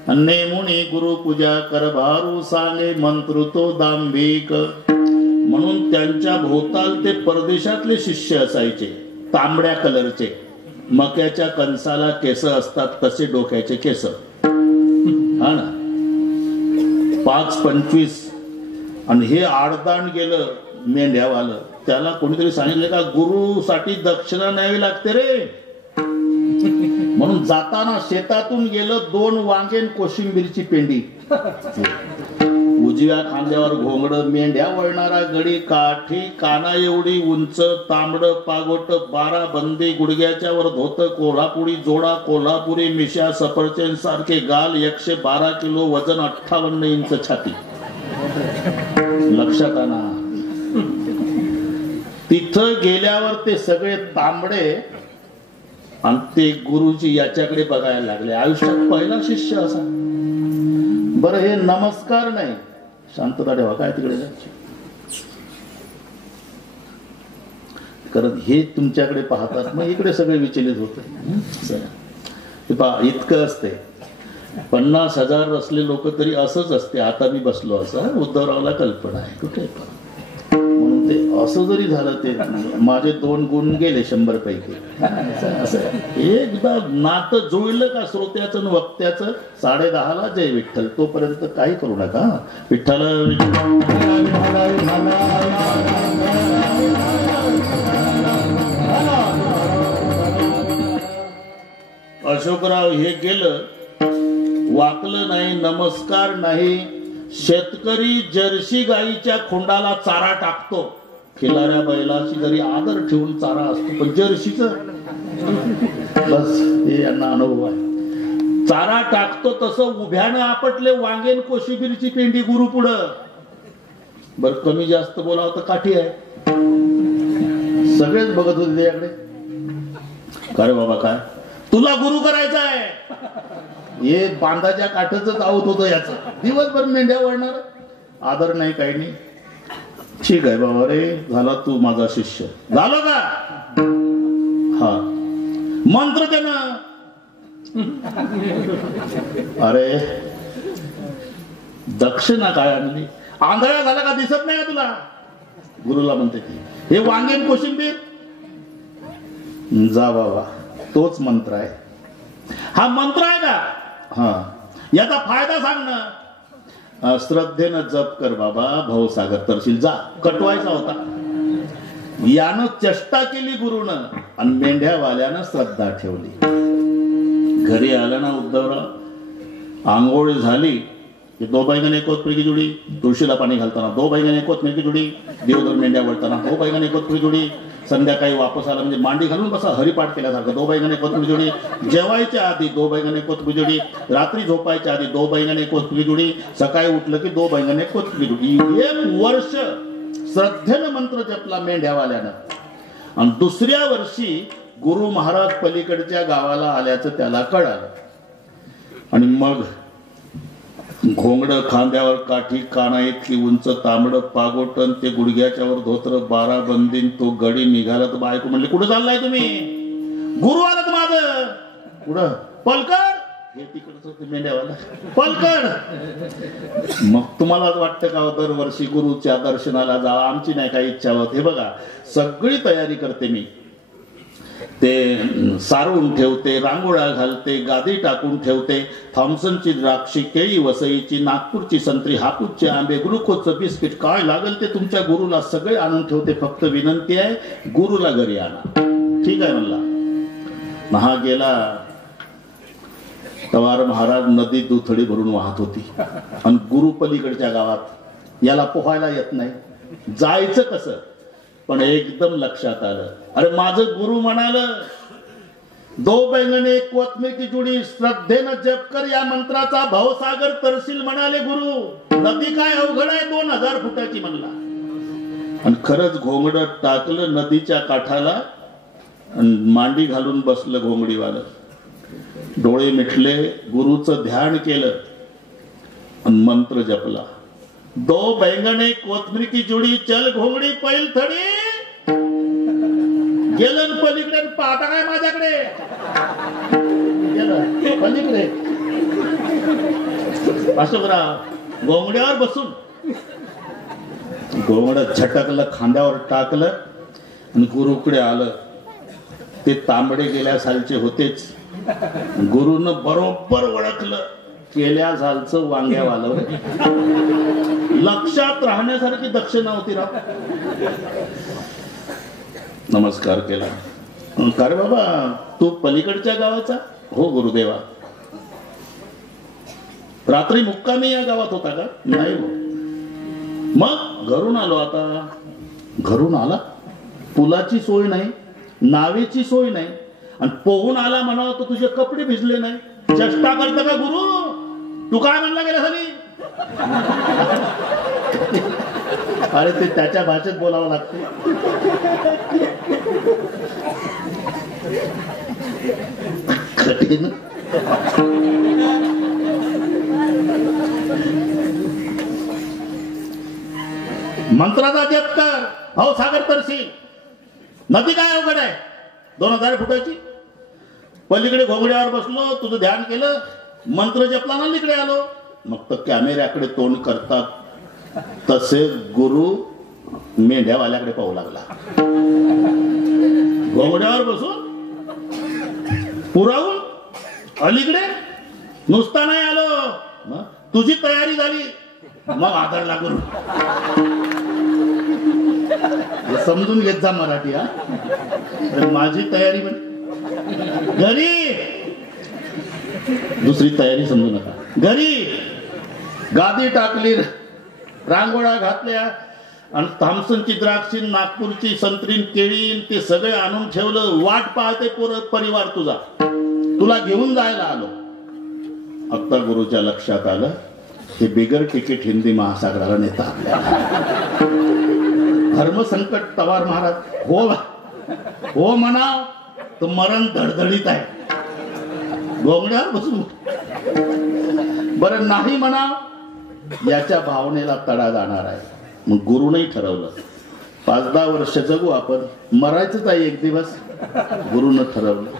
नेमुनी गुरु पूजा करभारू, सांगे मंत्र तो दांभिक. म्हणून त्यांच्या भोवताल ते परदेशातले शिष्य असायचे, तांबड्या कलरचे. मक्याच्या कणसाला केस असतात तसे डोक्याचे केस. हा ना, 5-25. आणि हे आडदांड गेलं मेंढ्यावालं. त्याला कोणीतरी सांगितलं का गुरु साठी दक्षिणा न्यावी लागते रे. म्हणून जाताना शेतातून गेलं 2 वांगे कोशिंबीरची पेंडी. उजव्या खांद्यावर घोंगड, मेंढ्या वळणारा गडी, काठी काना एवढी उंच, तांबड पागोट, 12 बंदी, गुडघ्याच्या वर धोत, कोल्हापुरी जोडा, कोल्हापुरी मिशा, सफरचंद सारखे गाल, 112 किलो वजन, 58 इंच छाती. लक्षात आणा. तिथं गेल्यावर ते सगळे तांबडे आणि ते गुरुजी याच्याकडे बघायला लागले. आयुष्यात पहिला शिष्य असा. बरं हे नमस्कार नाही, शांतता ठेवा. काय तिकडे कारण हे तुमच्याकडे पाहतात, मग इकडे सगळे विचलित होते. इतकं असते. 50,000 असले लोक तरी असंच असते. आता मी बसलो असं, उद्धवरावला कल्पना आहे कुठे, म्हणून ते असं जरी झालं ते माझे 2 गुण गेले 100 पैकी. असं एकदा नातं जुळलं का श्रोत्याचं आणि वक्त्याचं, 10:30ला जय विठ्ठल, तोपर्यंत काही करू नका. विठ्ठल अशोकराव हे गेलं, वाकलं नाही, नमस्कार नाही. शेतकरी जर्सी गाईच्या खोंडाला चारा टाकतो. खिलाऱ्या बैलाची जरी आदर ठेवून चारा असतो, पण जर्सीच बस हे यांना अनुभव आहे. चारा टाकतो तसं उभ्यानं आपटले वांगेन कोशिंबीरची पेंडी गुरु पुढं. बर कमी जास्त बोलावं तर काठी आहे. सगळेच बघत होते त्याच्याकडे. का रे बाबा, काय तुला गुरु करायचा आहे? हे बांधाच्या काठच आऊत होतं याचं. दिवसभर मेंढ्या वळणार, आदर नाही, काही नाही. ठीक आहे बाबा रे, झाला तू माझा शिष्य. झालं का? हा मंत्र त्यानं. अरे दक्षिणा काय आणली? आंधळा झाला का? दिसत नाही का तुला? गुरुला म्हणते ती, हे वांगेन कोशिंबीर. जा बाबा, तोच मंत्र आहे. हा मंत्र आहे का? हा, याचा फायदा सांग ना. श्रद्धेनं जप कर बाबा, भवसागर तरशील. जा, कटवायचा होता. यानं चेष्टा केली गुरुनं, आणि मेंढ्यावाल्यानं श्रद्धा ठेवली. घरी आला ना उद्धवराव, आंघोळ झाली की 2 बैंगन 1 कोथमीर की जुडी. तुळशीला पाणी घालताना 2 बैंगन 1 कोथमीर की जुडी. देवघर मेंढ्या वळताना 2 बैंगन 1 कोथमीर जुडी. संध्याकाळी वापस आला म्हणजे मांडी घालून बसा, हरिपाठ केल्यासारखं 2 बैंगन 1 कोथमीर जुडी. जेवायच्या आधी 2 बैंगन 1 कोथमीर जुडी. रात्री झोपायच्या आधी 2 बैंगन 1 कोथमीर जुडी. सकाळी उठलं की 2 बैंगन 1 कोथमीर जुडी. 1 वर्ष श्रद्धेनं मंत्र जपला मेंढ्यावाल्यानं. आणि दुसऱ्या वर्षी गुरु महाराज पलीकडच्या गावाला आल्याचं त्याला कळालं. आणि मग घोंगड खांद्यावर काठी, काना इतकी उंच तांबड पागोटन, ते गुडघ्याच्या वर धोत्र, 12 बंदीन, तो गडी निघाला. तर बायको म्हणले, कुठं चाललाय तुम्ही? गुरु आलात माझं. कुठं? पलकड. हे तिकडच मेंढ्यावाला, पलकड. मग तुम्हाला वाटतं का दरवर्षी गुरुच्या दर्शनाला जावं? आमची नाही काही इच्छा होत. हे बघा, सगळी तयारी करते मी. ते सारवून ठेवते, रांगोळ्या घालते, गादी टाकून ठेवते. थॉम्सनची द्राक्षी, केळी वसईची, नागपूरची संत्री, हापूसचे आंबे, ग्लुकोजचं बिस्किट, काय लागेल ते तुमच्या गुरुला सगळे आणून ठेवते. फक्त विनंती आहे, गुरुला घरी आणा. ठीक आहे म्हणला. हा गेला. तवार महाराज नदी दुथडी भरून वाहत होती, आणि गुरु पलीकडच्या गावात. याला पोहायला येत नाही, जायचं कसं? पण एकदम लक्षात आलं, अरे माझं गुरु म्हणालं 2 बैंगन 1 कोथमीर की जुडी, श्रद्धेनं जप कर या मंत्राचा, भवसागर तरशील म्हणाले गुरु. नदी काय अवघड आहे, 2000 फुटाची म्हणला. आणि खरंच घोंगड टाकलं नदीच्या काठाला, आणि मांडी घालून बसलं घोंगडीवालं. डोळे मिटले, गुरुचं ध्यान केलं, आणि मंत्र जपला. 2 बैंगन 1 कोथमीर की जुडी, चल घोंगडी पैल थडी. गेलं पलीकडे, पाहता काय माझ्याकडे? गेलं पलीकडे. अशोकराव घोंगड्यावर बसून, घोंगड झटकलं, खांद्यावर टाकलं, आणि गुरुकडे आलं. ते तांबडे गेल्या सालचे होतेच. गुरुनं बरोबर ओळखलं, केल्या झालचं वांग्यावालं. लक्षात राहण्यासारखी दक्षिणा होती राव. नमस्कार केला. का रे बाबा, तू पलीकडच्या गावाचा? हो गुरुदेवा. रात्री मुक्कामी या गावात होता का? नाही हो. मग घरून आलो. आता घरून आला? पुलाची सोय नाही, नावेची सोय नाही, आणि पोहून आला म्हणावं तर तुझे कपडे भिजले नाही. चेष्टा करता का गुरु? तू काय म्हणला गेला खाली? अरे ते त्याच्या भाषेत बोलावं लागतं. कठीण. मंत्राचा जप कर, भाऊ सागर तरशील. नदी काय अवघड आहे, 2000 फुटाची. पलीकडे घोंगड्यावर बसलो, तुझं ध्यान केलं, मंत्र जपला ना, इकडे आलो. मग तर कॅमेऱ्याकडे तोंड करतात तसे गुरु मेंढ्यावाल्याकडे पाहू लागला. घोंगड्यावर बसून पुरावून अलीकडे नुसता नाही आलो, तुझी तयारी झाली, मग आदरला गुरु. समजून घेत जा मराठी. हा, माझी तयारी म्हणजे घरी, दुसरी तयारी समजू नका. घरी गादी टाकली, रांगोळ्या घातल्या आणि थामसनची द्राक्षी, नागपूरची संत्री, केळी ते सगळे आणून ठेवलं. वाट पाहते परिवार तुझा, तुला घेऊन जायला आलो. आता गुरुच्या लक्षात आलं हे बिगर तिकीट हिंदी महासागराला नेता आपल्याला. धर्मसंकट तवार महाराज. हो हो म्हणाव तर मरण धडधडीत आहे. घोंगड्यावर बसून बरं नाही म्हणाव, याच्या भावनेला तडा जाणार आहे. मग गुरुने ठरवलं 5-10 वर्ष जगू आपण, मरायचंच आहे एक दिवस. गुरुनं ठरवलं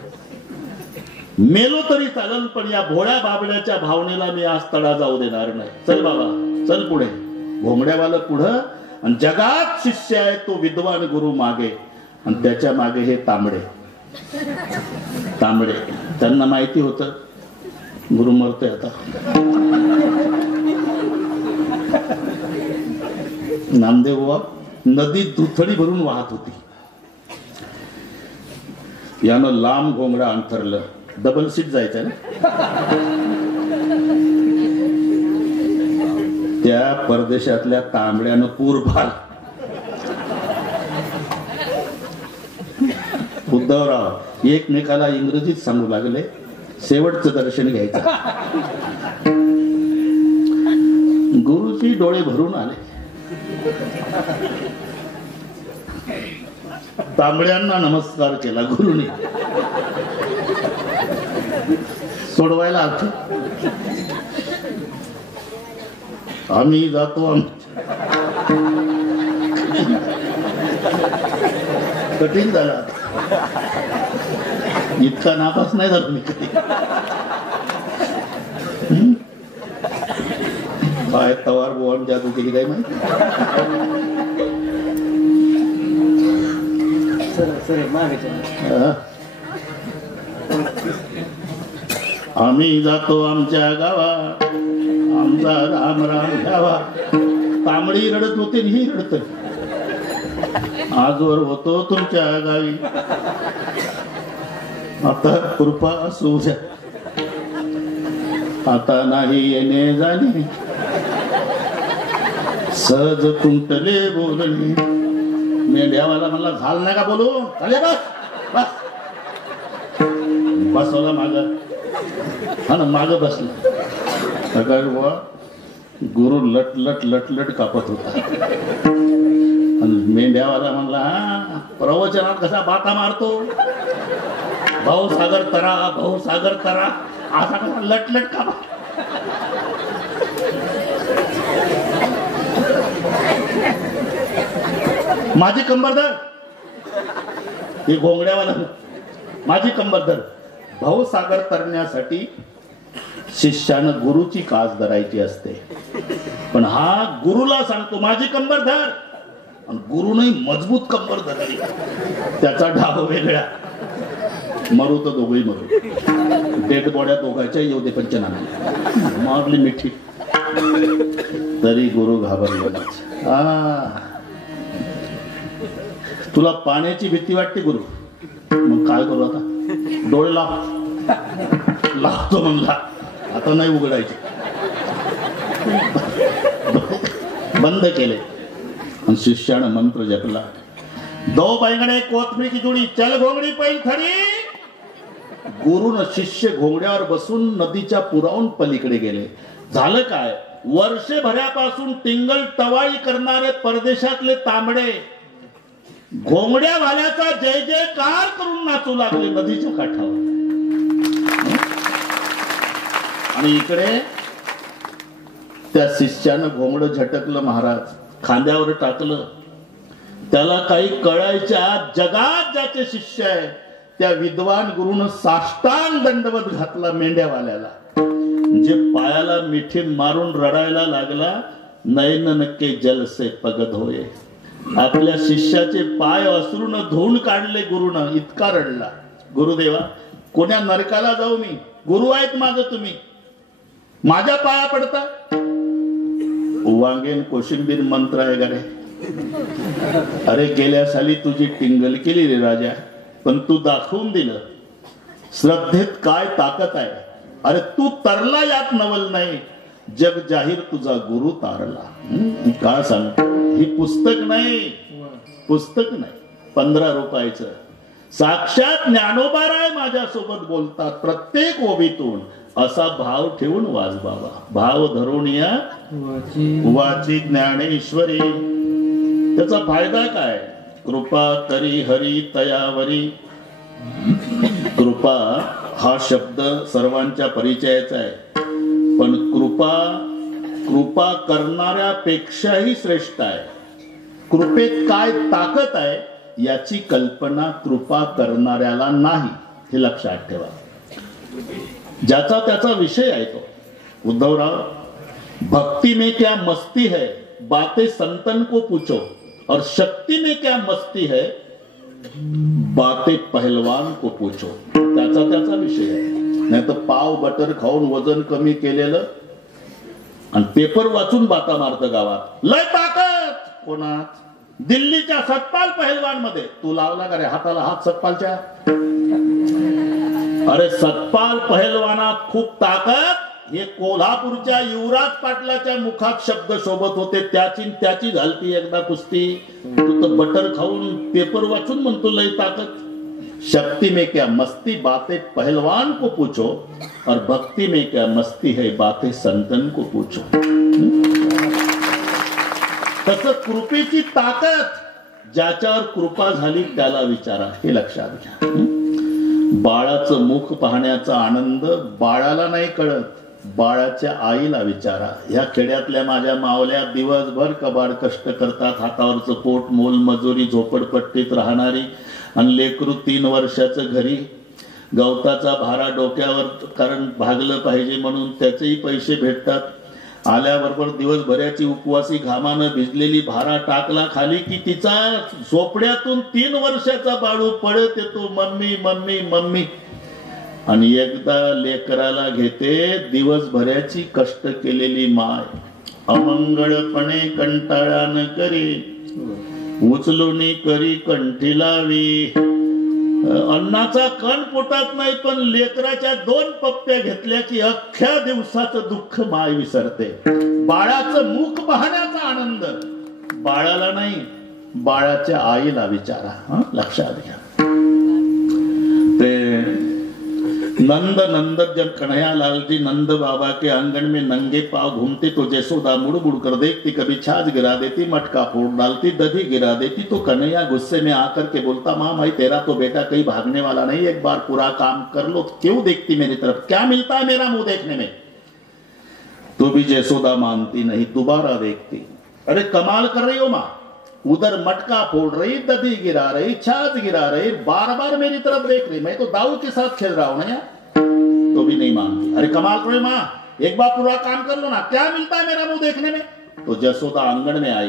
मेलो तरी चालेल, पण या भोळ्या बाबड्याच्या भावनेला मी आज तडा जाऊ देणार नाही. चल बाबा चल पुढे. घोंगड्यावाला पुढं, आणि जगात शिष्य आहे तो विद्वान गुरु मागे, आणि त्याच्या मागे हे तांबडे. त्यांना माहिती होतं गुरु मरतोय आता. नामदेव बाबा नदी दुथडी भरून वाहत होती. यानं लांब घोंगडा अंथरलं. डबल सीट जायचं ना. त्या परदेशातल्या तांबड्यानं पूरभाल. उद्धवराव एकमेकाला इंग्रजीत सांगू लागले, शेवटचं दर्शन घ्यायचं. गुरुजी डोळे भरून आले. तांबड्यांना नमस्कार केला गुरुने. सोडवायला आलतो. आम्ही जातो. कठीण झाला, इतका नापास नाही झालो मी कधी. बाहेर तवार बोवान जादू केली काय माहिती. आम्ही जातो आमच्या गावात, आमचा राम राम घ्यावा. तांबडी रडत होते, ही रडत. आजवर होतो तुमच्या गावी, आता कृपा असू द्या. आता नाही येणे जाणे, सहज कुंटले बोलणे. मेंढ्यावाला मला झालं नाही का बोलू. चाले बस बस. बसवला माग, हा ना माग बसला. सकाळ गुरु लट लट कापत होता. आणि मेंढ्यावाला म्हणला, हा प्रवचनात कसा बाता मारतो, भाऊ सागर तरा, भाऊ सागर तरा, असा कसा लट कापा. माझी कंबरधर, हे घोंगड्यावाला माझी कंबरधर. भाऊ सागर तरण्यासाठी शिष्यानं गुरुची कास धरायची असते, पण हा गुरुला सांगतो माझी कंबर धर. आणि गुरुने मजबूत कंबर धरली. त्याचा ढाब वेगळा. मरू तर दोघही मरू. डेड बॉड्या दोघांच्या येऊ दे पंचनामे. मारली मिठी तरी गुरु घाबरला. तुला पाण्याची भीती वाटते गुरु, मग काय करू आता. डोळे लावतो म्हणला. आता नाही उघडायचे, बंद केले. आणि शिष्यानं मंत्र जपला. 2 बैंगणे कोथमीर की जोडी, चल घोंगडी पैल खडी. गुरुन शिष्य घोंगड्यावर बसून नदीच्या पुरावून पलीकडे गेले. झालं काय, वर्षभरापासून टिंगल टवाळी करणारे परदेशातले तांबडे घोंगड्यावाल्याचा जय जयकार करून नाचू लागले नदीच्या काठावर. आणि इकडे त्या शिष्यानं घोंगडं झटकलं महाराज. खांद्यावर टाकलं. त्याला काही कळायच्या जगात ज्याचे शिष्य आहे त्या विद्वान गुरुनं साष्टांग दंडवत घातला मेंढ्यावाल्याला. जे पायाला मिठी मारून रडायला लागला, नयन नक्के जल से पगद होय. आपल्या शिष्याचे पाय अश्रून धुवून काढले गुरुनं, इतका रडला. गुरुदेवा, कोण्या नरकाला जाऊ मी? गुरु आहेत माझं, तुम्ही माझ्या पाया पडता? वांगेन कोशिंबीर मंत्र आहे गरे. अरे गेल्या साली तुझी टिंगल केली रे राजा, पण तू दाखवून दिलं श्रद्धेत काय ताकद आहे. अरे तू तरला यात नवल नाही, जग जाहीर तुझा गुरु तारला. का सांग, ही पुस्तक नाही, पुस्तक नाही, 15 रुपयाचं. साक्षात ज्ञानोबाराय माझ्यासोबत बोलतात प्रत्येक ओबीतून. असा भाव ठेवून वाच बाबा. भाव धरून या वाची ज्ञानेश्वरी. त्याचा फायदा काय? कृपा करी हरी तयावरी. कृपा हा शब्द सर्वांच्या परिचयाचा आहे, पण कृपा करणाऱ्यापेक्षाही श्रेष्ठ आहे. कृपेत काय ताकद आहे याची कल्पना कृपा करणाऱ्याला नाही, हे लक्षात ठेवा. ज्याचा त्याचा विषय आहे तो. उद्धवराव, भक्ति में क्या मस्ती है, बातें संतन को पूछो. और शक्ति में क्या मस्ती है, बातें पहलवान को पूछो. त्याचा त्याचा विषय आहे. नाही तर पाव बटर खाऊन वजन कमी केलेलं आणि पेपर वाचून बाता मारतं गावात. लय ताकद कोणात? दिल्लीच्या सतपाल पहलवान मध्ये. तू लावला का रे हाताला हात सतपालच्या? अरे सतपाल पहलवानात खूप ताकद. हे कोल्हापूरच्या युवराज पाटलाच्या मुखात शब्द शोभत होते. त्याची झालती एकदा कुस्ती. तू तर बटर खाऊन पेपर वाचून म्हणतो लय ताकद. शक्ति में क्या मस्ती, बातें पहलवान को पूछो. और भक्ति में क्या मस्ती है, बातें संतन को पूछो. तसं कृपेची ताकद, ज्याच्यावर कृपा झाली त्याला विचारा, हे लक्षात घ्या. बाळाचं मुख पाहण्याचा आनंद बाळाला नाही कळत, बाळाच्या आईला विचारा. ह्या खेड्यातल्या माझ्या मावल्या दिवसभर कबाड कष्ट करतात, हातावरचं पोट, मोल मजुरी, झोपडपट्टीत राहणारी. आणि लेकरू 3 वर्षाचं घरी, गवताचा भारा डोक्यावर, कारण भागलं पाहिजे म्हणून त्याचेही पैसे भेटतात. आल्याबरोबर दिवसभराची उपवासी घामानं भिजलेली भारा टाकला खाली की तिचा झोपड्यातून 3 वर्षाचा बाळू पळत येतो, मम्मी मम्मी मम्मी. आणि एकदा लेकराला घेते दिवसभराची कष्ट केलेली माय. अमंगळपणे कंटाळ्यानं करी, उचलूनी करी कंठी लावी. अन्नाचा कण पोटात नाही, पण लेकराच्या 2 पप्प्या घेतल्या की अख्ख्या दिवसाचं दुःख माय विसरते. बाळाचं मुख पाहण्याचा आनंद बाळाला नाही, बाळाच्या आईला विचारा. लक्षात घ्या. ते नंद जब कन्हैया लाल जी नंद बाबा के आंगन में नंगे पांव घूमते तो जसोदा मुड़ मुड़ कर देखती, कभी छाछ गिरा देती, मटका फोड़ डालती, दधी गिरा देती. तो कन्हैया गुस्से में आकर के बोलता, माँ भाई तेरा तो बेटा कहीं भागने वाला नहीं, एक बार पूरा काम कर लो. क्यों देखती मेरी तरफ, क्या मिलता है मेरा मुंह देखने में? तो भी जसोदा मानती नहीं, दोबारा देखती. अरे कमाल कर रही हो माँ, उधर मटका फोड़ रही, दधी गिरा रही, छाछ गिरा रही, बार बार मेरी तरफ देख रही. मैं तो दाऊ के साथ खेल रहा हूं ना यार. तो भी नहीं मानती. अरे कमाल करो माँ, एक बार पूरा काम कर लो ना, क्या मिलता है मेरा मुंह देखने में? तो जसोदा आंगन में आई,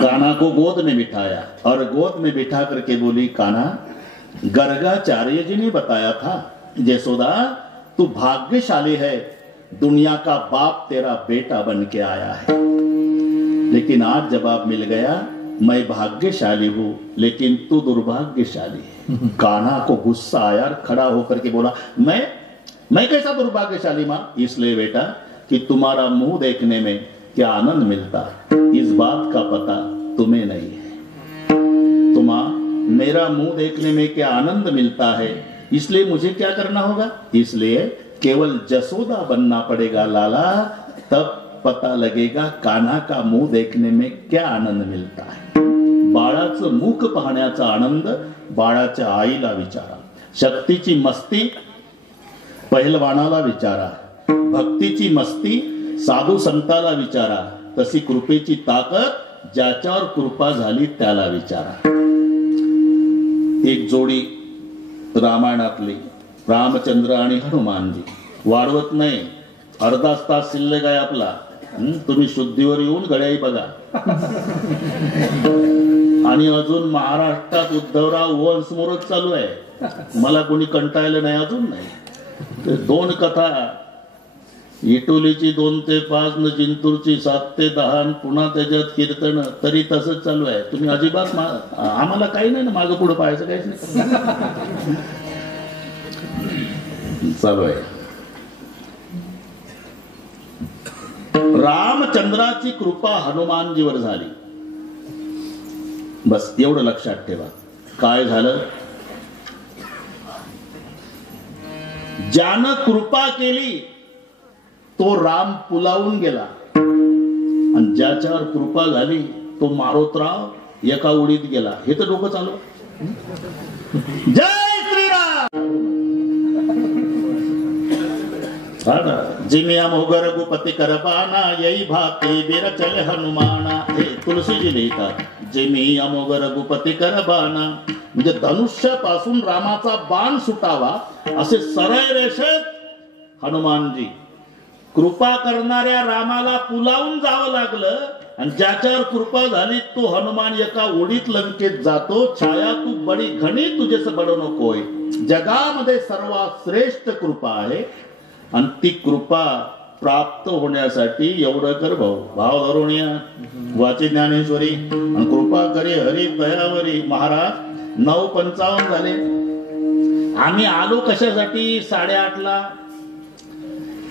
कान्हा को गोद में बिठाया और गोद में बिठा करके बोली, कान्हा गर्गाचार्य जी ने बताया था जसोदा तू भाग्यशाली है, दुनिया का बाप तेरा बेटा बन के आया है. लेकिन आज जवाब मिल गया, मैं भाग्यशाली हूं लेकिन तू दुर्भाग्यशाली है. कान्हा को गुस्सा आया, खड़ा होकर के बोला, मैं कैसा दुर्भाग्यशाली मां? इसलिए बेटा कि तुम्हारा मुंह देखने में क्या आनंद मिलता इस बात का पता तुम्हें नहीं है. तो मां, मेरा मुंह देखने में क्या आनंद मिलता है, इसलिए मुझे क्या करना होगा? इसलिए केवल जसोदा बनना पड़ेगा लाला, तब पता लगेगा कान्हा का मुंह देखने में क्या आनंद मिलता है. बाळाचं मुख पाहण्याचा आनंद बाळाच्या आईला विचारा. शक्तीची मस्ती पहलवानाला विचारा, भक्तीची मस्ती साधू संताला विचारा, तशी कृपेची ताकद ज्याच्यावर कृपा झाली त्याला विचारा. एक जोडी रामायणातली रामचंद्र आणि हनुमानजी वाढवत नाही, अर्धाच तास शिल्लक आहे आपला. तुम्ही शुद्धीवर येऊन गड्याही बघा. आणि अजून महाराष्ट्रात उद्धवराव वंशमोरच चालू आहे. मला कोणी कंटाळलं नाही, अजून नाही. ते 2 कथा, इटोलीची 2 ते 5 न जिंतूरची 7 ते 10, पुन्हा त्याच्यात कीर्तन, तरी तसंच चालू आहे. तुम्ही अजिबात आम्हाला काही नाही ना मागं पुढे पाहायचं, काहीच नाही चालू आहे. रामचंद्राची कृपा हनुमानजीवर झाली, बस एवढं लक्षात ठेवा. काय झालं? ज्यानं कृपा केली तो राम पुलावून गेला, आणि ज्याच्यावर कृपा झाली तो मारोतराव एका उडीत गेला. हे तर डोकं चालू. जय श्रीराम. जिमिया मोगर रघुपती करबाना यही भाती बिरचल हनुमाना. हे तुलसीजी लिहितात, जिमिया मोगर रघुपती करबाना म्हणजे धनुष्यापासून रामाचा बाण सुटावा असे सरळ रेषेत हनुमानजी कृपा करणाऱ्या रामाला पुलावून जावं लागलं, आणि ज्याच्यावर कृपा झाली तो हनुमान एका ओढीत लंकेत जातो. छाया तू बडी घणी तुझेस बड नकोय. जगामध्ये सर्वात श्रेष्ठ कृपा आहे, आणि ती कृपा प्राप्त होण्यासाठी एवढं कर भाऊ. भाव धरून या वाची ज्ञानेश्वरी, आणि कृपा करी हरी दयावरी. महाराज 9:55 झाले. आम्ही आलो कशासाठी? 8:30ला.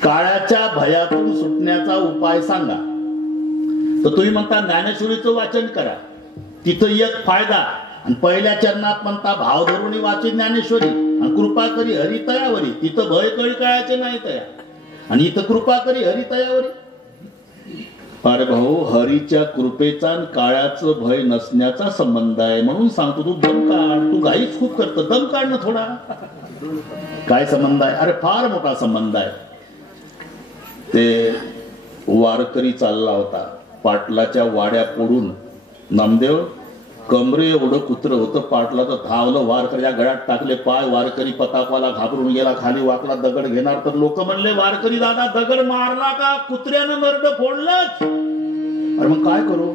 काळाच्या भयातून सुटण्याचा उपाय सांगा. तर तुम्ही म्हणता ज्ञानेश्वरीचं वाचन करा, तिथं एक फायदा. आणि पहिल्या चरणात म्हणता भाव धरुणी वाची ज्ञानेश्वरी, आणि कृपा करी हरी तयावरी. तिथं भय कळी कळायचे नाही तया, आणि इथं कृपा करी हरी तयावरी. अरे भाऊ, हरीच्या कृपेचा काळाचं भय नसण्याचा संबंध आहे. म्हणून सांगतो तू दम काढ. तू घाईच खूप करतो, दम काढ ना थोडा. काय संबंध आहे? अरे फार मोठा संबंध आहे. ते वारकरी चालला होता, पाटलाच्या वाड्या पोडून. नामदेव कमरे एवढं कुत्र होतं, पाटलाचं धावलं, वारकऱ्या गळ्यात टाकले पाय. वारकरी पताकवाला घाबरून गेला, खाली वाकला दगड घेणार. तर लोक म्हणले, वारकरी दादा दगड मारला का? कुत्र्यानं नरड फोडलंच. अरे मग काय करू?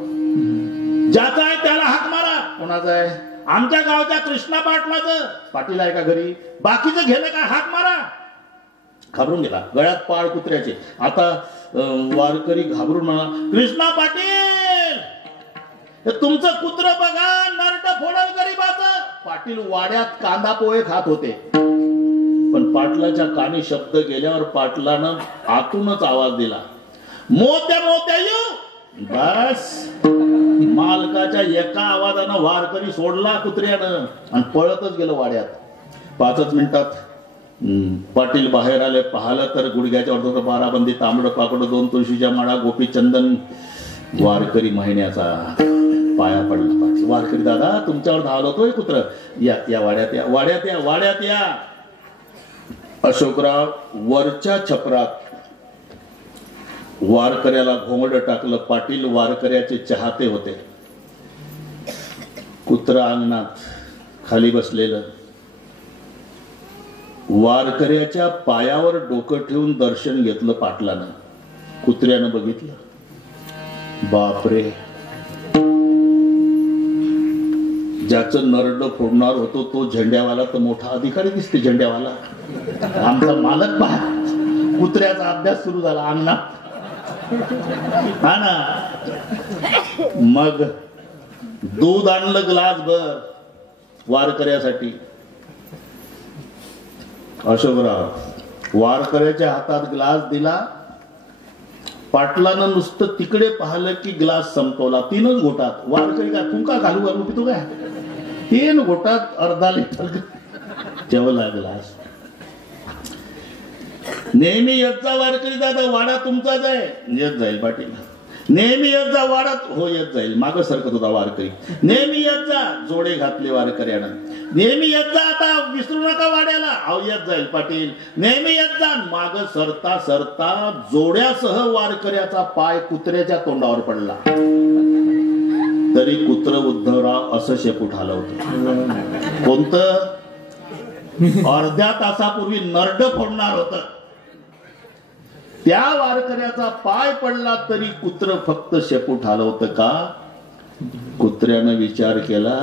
ज्याचा आहे त्याला हाक मारा. कोणाचा आहे? आमच्या गावच्या कृष्णा पाटलाचं. पाटील आहे का घरी? बाकीचं घेलं का? हाक मारा. घाबरून गेला, गळ्यात पाळ कुत्र्याचे. आता वारकरी घाबरून म्हणा, कृष्णा पाटील तुमचं कुत्र बघा, नरड फोडल गरीबाचं. पाटील वाड्यात कांदा पोहे खात होते, पण पाटलाच्या कानी शब्द गेल्यावर पाटलानं आतूनच आवाज दिला, मोत्या मोत्या येऊ. बस मालकाच्या एका आवाजानं वारकरी सोडला कुत्र्यानं, आणि पळतच गेलं वाड्यात. 5च मिनिटात पाटील बाहेर आले. पाहिलं तर गुडघ्याच्या अर्ध बाराबंदी, तांबड पापड, 2 तुळशीच्या माळा, गोपी चंदन. वारकरी महिन्याचा पाया पडला. पाटील, वारकरी दादा तुमच्यावर धावलं होतोय कुत्र. या या वाड्यात या, वाड्यात या, वाड्यात या. अशोकराव वरच्या छपरात वारकऱ्याला घोंगड टाकलं. पाटील वारकऱ्याचे चाहते होते. कुत्र अंगणात खाली बसलेलं. वारकऱ्याच्या पायावर डोकं ठेवून दर्शन घेतलं पाटलानं. कुत्र्यानं बघितलं, बापरे, ज्याचं नरड फोडणार होतो तो झेंड्यावाला तर मोठा अधिकारी दिसते. झेंड्यावाला आमचा मालक पहा. कुत्र्याचा अभ्यास सुरू झाला अंगणात. हा ना. मग दूध आणलं ग्लास भर वारकऱ्यासाठी. अशोकराव वारकऱ्याच्या हातात ग्लास दिला. पाटलानं नुसतं तिकडे पाहिलं की ग्लास संपवला. 3च घोटात. वारकरी काय फुंका घालू घालू पितो काय? 3 घोटात अर्धा लिटर जेवला ग्लास. नेहमी येतचा वारकरी दादा, वाडा तुमचाच आहे. येत जाईल पाटील. नेहमी येत जा वाढत हो येत जाईल माग सरकत होता वारकरी. नेहमी येत जा जोडे घातले वारकऱ्यानं. नेहमी येत जा आता विसरू नका वाड्याला अहो येत जाईल पाटील. नेहमी येत जा माग सरता सरता जोड्यासह वारकऱ्याचा पाय कुत्र्याच्या तोंडावर पडला. तरी कुत्र उद्धवराव असं शेपूट हलवतं. कोणतं अर्ध्या तासापूर्वी नरड फोडणार होत त्या वारकऱ्याचा पाय पडला तरी कुत्र फक्त शेपूट हलवत का? कुत्र्यानं विचार केला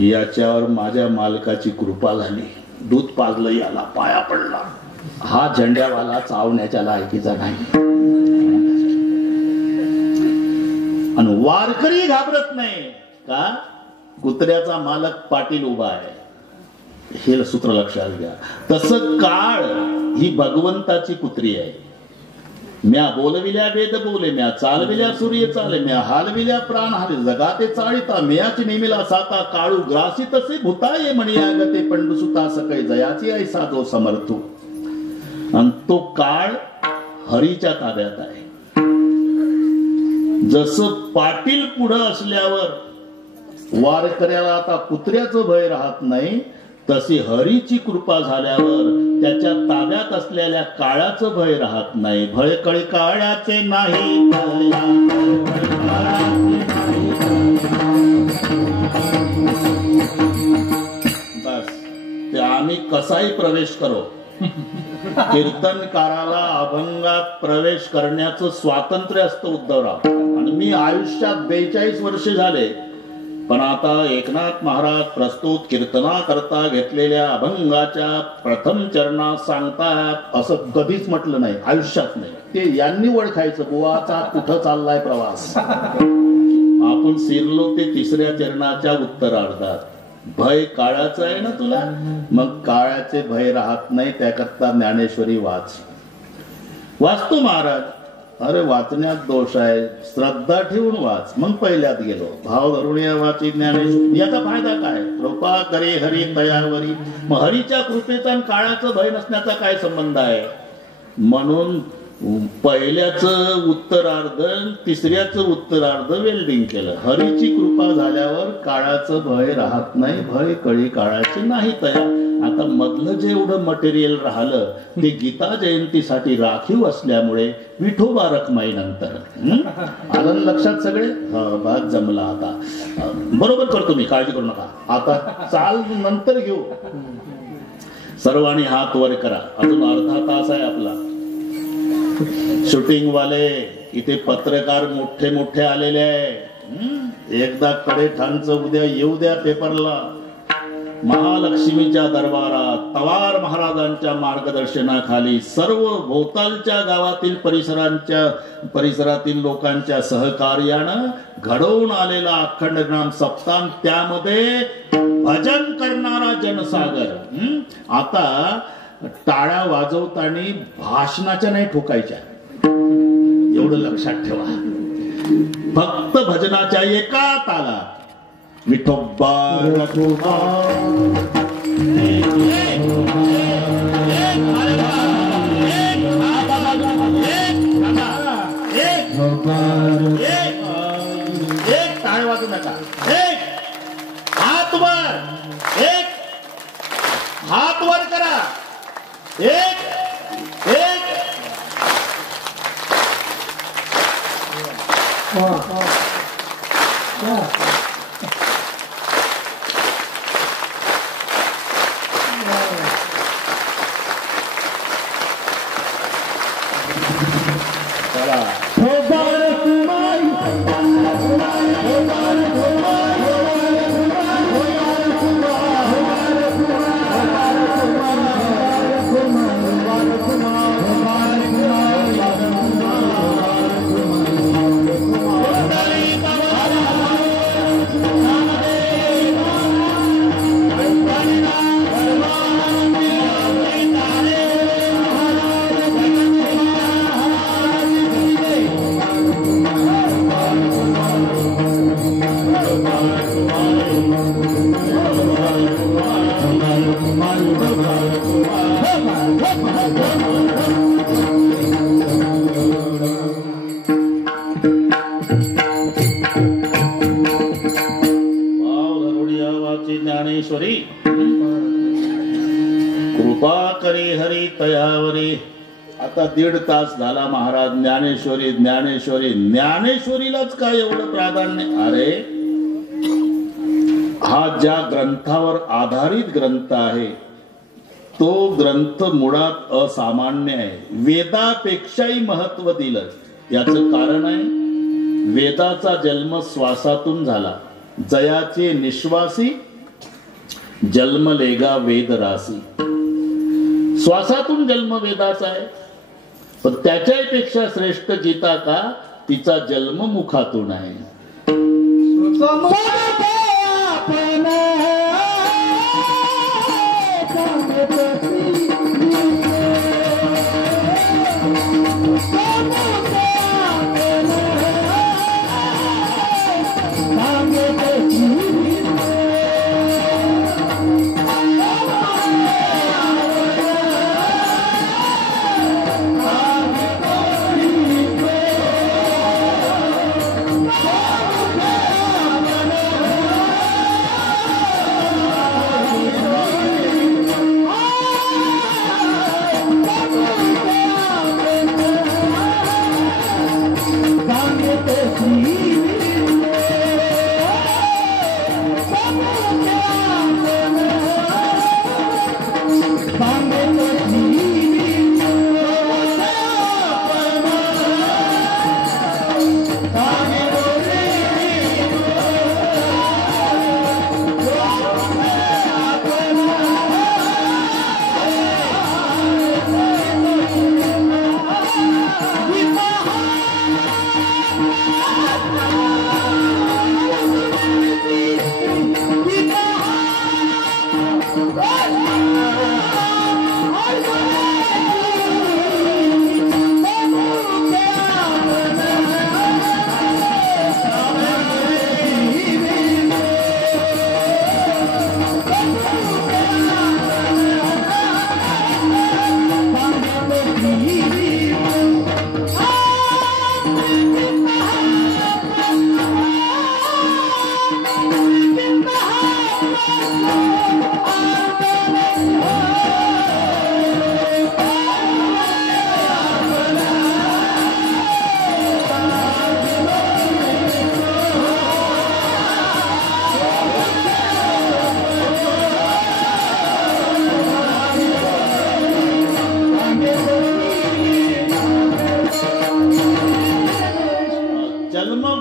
याच्यावर माझ्या मालकाची कृपा झाली. दूध पाजलं याला पाया पडला. हा झेंड्यावाला चावण्याच्या लायकीचा नाही. आणि वारकरी घाबरत नाही का? कुत्र्याचा मालक पाटील उभा आहे. हे सूत्र लक्षात घ्या. तसं काळ ही भगवंताची कुत्री आहे. म्या बोलविल्या वेद बोले म्या चालविल्या सूर्य चाले म्या हालविल्या प्राण हाले जगाते चाळीता मेयाची नेमिला साता काळू ग्रासी तसे भूताये म्हणी आगते पंडुसुता सकै जयाची ऐसा जो समर्थू. आणि तो काळ हरीच्या ताब्यात आहे. जसं पाटील पुढं असल्यावर वारकऱ्याला आता कुत्र्याचं भय राहत नाही तशी हरीची कृपा झाल्यावर त्याच्या ताब्यात असलेल्या काळाचं भय राहत नाही. भय कळी काळाचे नाही. बस ते आम्ही कसाही प्रवेश करो कीर्तनकाराला अभंगात प्रवेश करण्याचं स्वातंत्र्य असतं उद्धवराव. आणि मी आयुष्यात 42 वर्षे झाले पण आता एकनाथ महाराज प्रस्तुत कीर्तना करता घेतलेल्या अभंगाच्या प्रथम चरणात सांगतात असं कधीच म्हटलं नाही आयुष्यात नाही. ते यांनी ओळखायचं बुवाचा कुठं चाललाय प्रवास. आपण शिरलो ते तिसऱ्या चरणाच्या उत्तरार्धात. भय काळाचं आहे ना तुला मग काळाचे भय राहत नाही. त्याकरता ज्ञानेश्वरी वाचतो महाराज. अरे वाचण्यात दोष आहे. श्रद्धा ठेवून वाच. मग पहिल्यात गेलो भाव धरून वाची ज्ञानेश्वरी. याचा फायदा काय? कृपा करे हरी तयावरी. मग हरीच्या कृपेचा आणि काळाचं भय नसण्याचा काय संबंध आहे? म्हणून पहिल्याचं उत्तरार्ध तिसऱ्याचं उत्तरार्ध वेल्डिंग केलं. हरीची कृपा झाल्यावर काळाचं भय राहत नाही. भय कळी काळाचे नाही तया. आता मधलं जेवढं मटेरियल राहिलं ते गीता जयंतीसाठी राखीव असल्यामुळे विठोबा रखमाई नंतर आलं लक्षात सगळे. भाग जमला. आता बरोबर करतो मी काळजी करू नका. आता चाल नंतर घेऊ. सर्वांनी हात वर करा. अजून अर्धा तास आहे आपला. शूटिंग वाले इथे पत्रकार मोठे मोठे आलेले आहे. एकदा कडे ठाणचं उद्या येऊ द्या पेपरला. महालक्ष्मीच्या दरबारात तवार महाराजांच्या मार्गदर्शनाखाली सर्व भोवतालच्या गावातील परिसरातील लोकांच्या सहकार्यानं घडवून आलेला अखंड नाम सप्ताह. त्यामध्ये भजन करणारा जनसागर. आता टाळ्या वाजवताना भाषणाच्या नाही ठोकायच्या एवढं लक्षात ठेवा. फक्त भजनाच्या एका तालात विठोबा रखुबा एक टाळ्या वाजू नका. एक हात वर. एक हात वर करा. एक एक ज्ञानेश्वरी कृपा करे हरी तयावरी. आता 1.5 तास झाला महाराज ज्ञानेश्वरी ज्ञानेश्वरी. ज्ञानेश्वरीलाच काय एवढं प्राधान्य? अरे हा ज्या ग्रंथावर आधारित ग्रंथ आहे तो ग्रंथ मुळात असामान्य आहे. वेदापेक्षाही महत्व दिलं. याचं कारण आहे वेदाचा जन्म श्वासातून झाला. जयाचे निश्वासी जन्मलेगा वेद रासी. श्वासातून जन्म वेदाचा आहे. पण त्याच्यापेक्षा श्रेष्ठ गीता का? तिचा जन्म मुखातून आहे.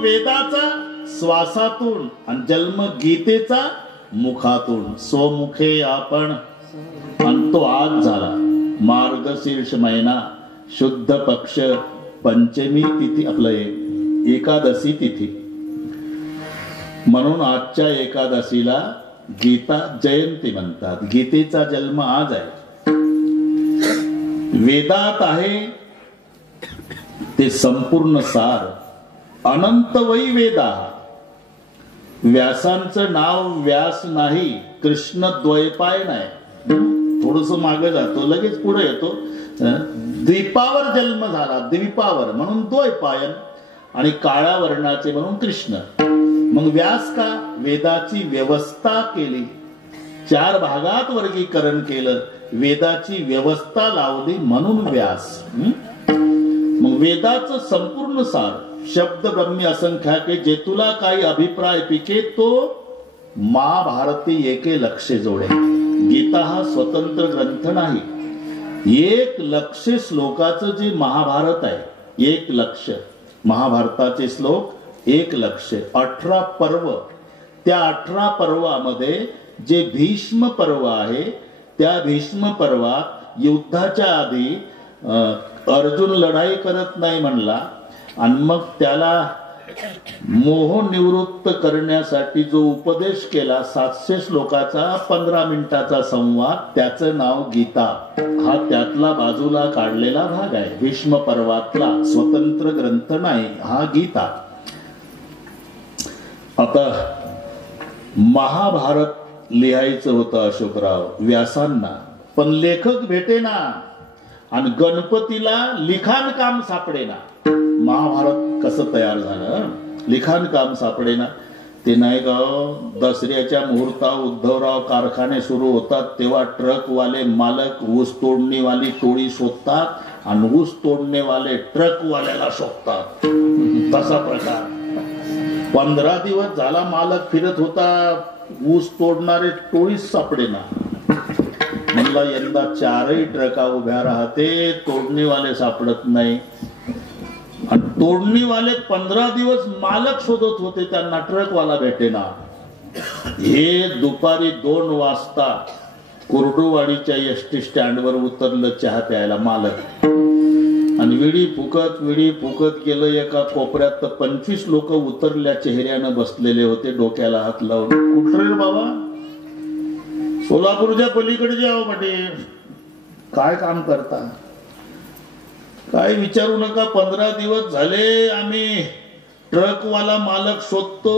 वेदाचा श्वासातून आणि जन्म गीतेचा मुखातून. स्वमुखे आपण. आणि तो आज झाला मार्गशीर्ष महिना शुद्ध पक्ष पंचमी तिथी. आपलं एकादशी तिथी. म्हणून आजच्या एकादशीला गीता जयंती म्हणतात. गीतेचा जन्म आज आहे. वेदात आहे ते संपूर्ण सार. अनंत वै वेदा. व्यासांचं नाव व्यास नाही, कृष्ण द्वैपाय नाही. थोडस मागे जातो लगेच पुढे येतो. द्वीपावर जन्म झाला. द्वीपावर म्हणून द्वैपायन. आणि काळ्या वर्णाचे म्हणून कृष्ण. मग व्यास का? वेदाची व्यवस्था केली. 4 भागात वर्गीकरण केलं. वेदाची व्यवस्था लावली म्हणून व्यास. मग वेदाचं संपूर्ण सार. शब्द ब्रह्मी असंख्याके जे तुला काही अभिप्राय पिके तो महाभारती एके लक्ष्य जोडे. गीता हा स्वतंत्र ग्रंथ नाही. 1 लक्ष श्लोकाचं जे महाभारत आहे. 1 लक्ष महाभारताचे श्लोक 1 लक्ष. 18 पर्व. त्या 18 पर्वामध्ये जे भीष्म पर्व आहे त्या भीष्म पर्वात युद्धाच्या आधी अर्जुन लढाई करत नाही म्हणला. आणि मग त्याला मोह निवृत्त करण्यासाठी जो उपदेश केला 700 श्लोकाचा 15 मिनिटाचा संवाद, त्याचं नाव गीता. हा त्यातला बाजूला काढलेला भाग आहे. भीष्म पर्वातला स्वतंत्र ग्रंथ नाही हा गीता. आता महाभारत लिहायचं होतं अशोकराव व्यासांना, पण लेखक भेटेना आणि गणपतीला लिखाण काम सापडेना. महाभारत कसं तयार झालं? लिखाण काम सापडेना. ते नाही का दसऱ्याच्या मुहूर्ता उद्धवराव कारखाने सुरू होतात तेव्हा ट्रकवाले मालक ऊस तोडणीवाली टोळी शोधतात आणि ऊस तोडणेवाले ट्रकवाल्याला शोधतात. तसा प्रकार. 15 दिवस झाला मालक फिरत होता, ऊस तोडणारे टोळीच सापडेना. म्हणला यंदा 4ही ट्रका उभ्या राहते, तोडणीवाले सापडत नाही. आणि तोडणीवाले 15 दिवस मालक शोधत होते, त्यांना ट्रकवाला भेटेना. हे दुपारी 2 वाजता कुर्डुवाडीच्या एसटी स्टँडवर उतरलं चहा प्यायला मालक. आणि विडी फुकत गेलं एका कोपऱ्यात. तर 25 लोक उतरल्या चेहऱ्यानं बसलेले होते, डोक्याला हात लावून. कुठं रे बाबा? सोलापूरच्या पलीकडे जाओ पाटील. काय काम करता? काय विचारू नका. 15 दिवस झाले आम्ही ट्रकवाला मालक शोधतो,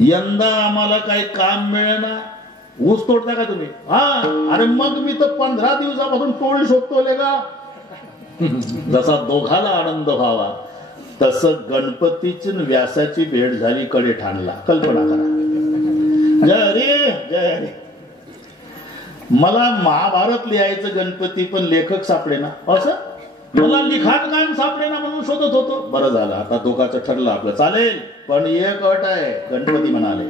यंदा आम्हाला काही काम मिळेना. ऊस तोडता का तुम्ही? हा. अरे मग मी तर 15 दिवसापासून टोळी शोधतो का. जसा दोघाला आनंद व्हावा तसं गणपतीची व्यासाची भेट झाली कडे ठाणला. कल्पना करा. जय रे जय रे. मला महाभारत लिहायचं गणपती, पण लेखक सापडे ना. असं मला लिखाण काम सापडे ना म्हणून शोधत होतो. बरं झालं, आता दोघाचं ठरलं आपलं. चालेल, पण एक अट आहे. गणपती म्हणाले,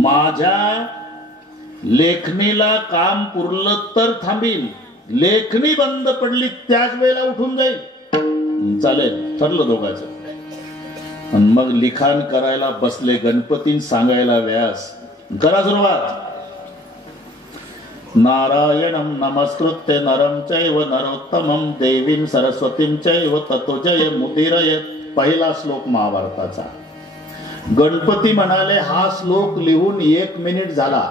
माझ्या लेखणीला काम पुरलं तर थांबील, लेखणी बंद पडली त्याच वेळेला उठून जाईल. चालेल, ठरलं दोघांचं. मग लिखाण करायला बसले गणपती. सांगायला व्यास, करा सुरुवात. नारायणं नमस्कृत्य नरं चैव नरोत्तमं देवीं सरस्वतीं चैव ततो जय मुदीरयेत्. पहिला श्लोक महाभारताचा. गणपती म्हणाले, हा श्लोक लिहून 1 मिनिट झाला.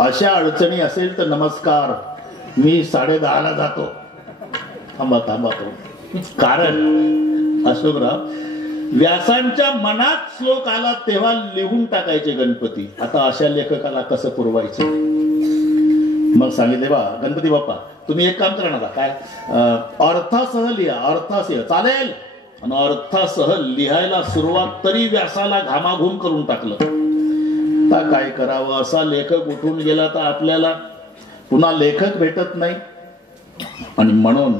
अशा अडचणी असेल तर नमस्कार, मी 10:30 जातो. थांबा तो. कारण अशोकराव, व्यासांच्या मनात श्लोक आला तेव्हा लिहून टाकायचे गणपती. आता अशा लेखकाला कसं पुरवायचं? मग सांगितले, बा गणपती बाप्पा तुम्ही एक काम करा ना. काय? अर्थासह लिहा. अर्थासह चालेल. आणि अर्थासह लिहायला सुरुवात तरी व्यासाला घामाघूम करून टाकलं. आता काय करावं? असा लेखक उठून गेला तर आपल्याला पुन्हा लेखक भेटत नाही. आणि म्हणून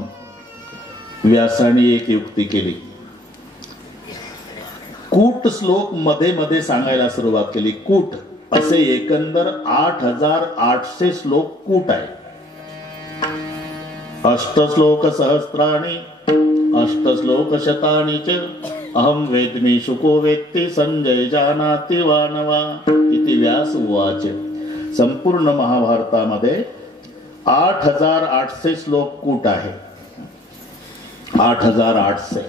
व्यासाने एक युक्ती केली. कूट श्लोक मध्ये मध्ये सांगायला सुरुवात केली. कूट असे एकंदर 8800 श्लोक कूट आहे. अष्टश्लोक सहस्राणि अष्टश्लोक शतानि च अहम वेद्मि शुको वेत्ति संजय जानाति वा नवा इति व्यास उवाच. संपूर्ण महाभारतामध्ये 8800 श्लोक कूट आहे. 8800.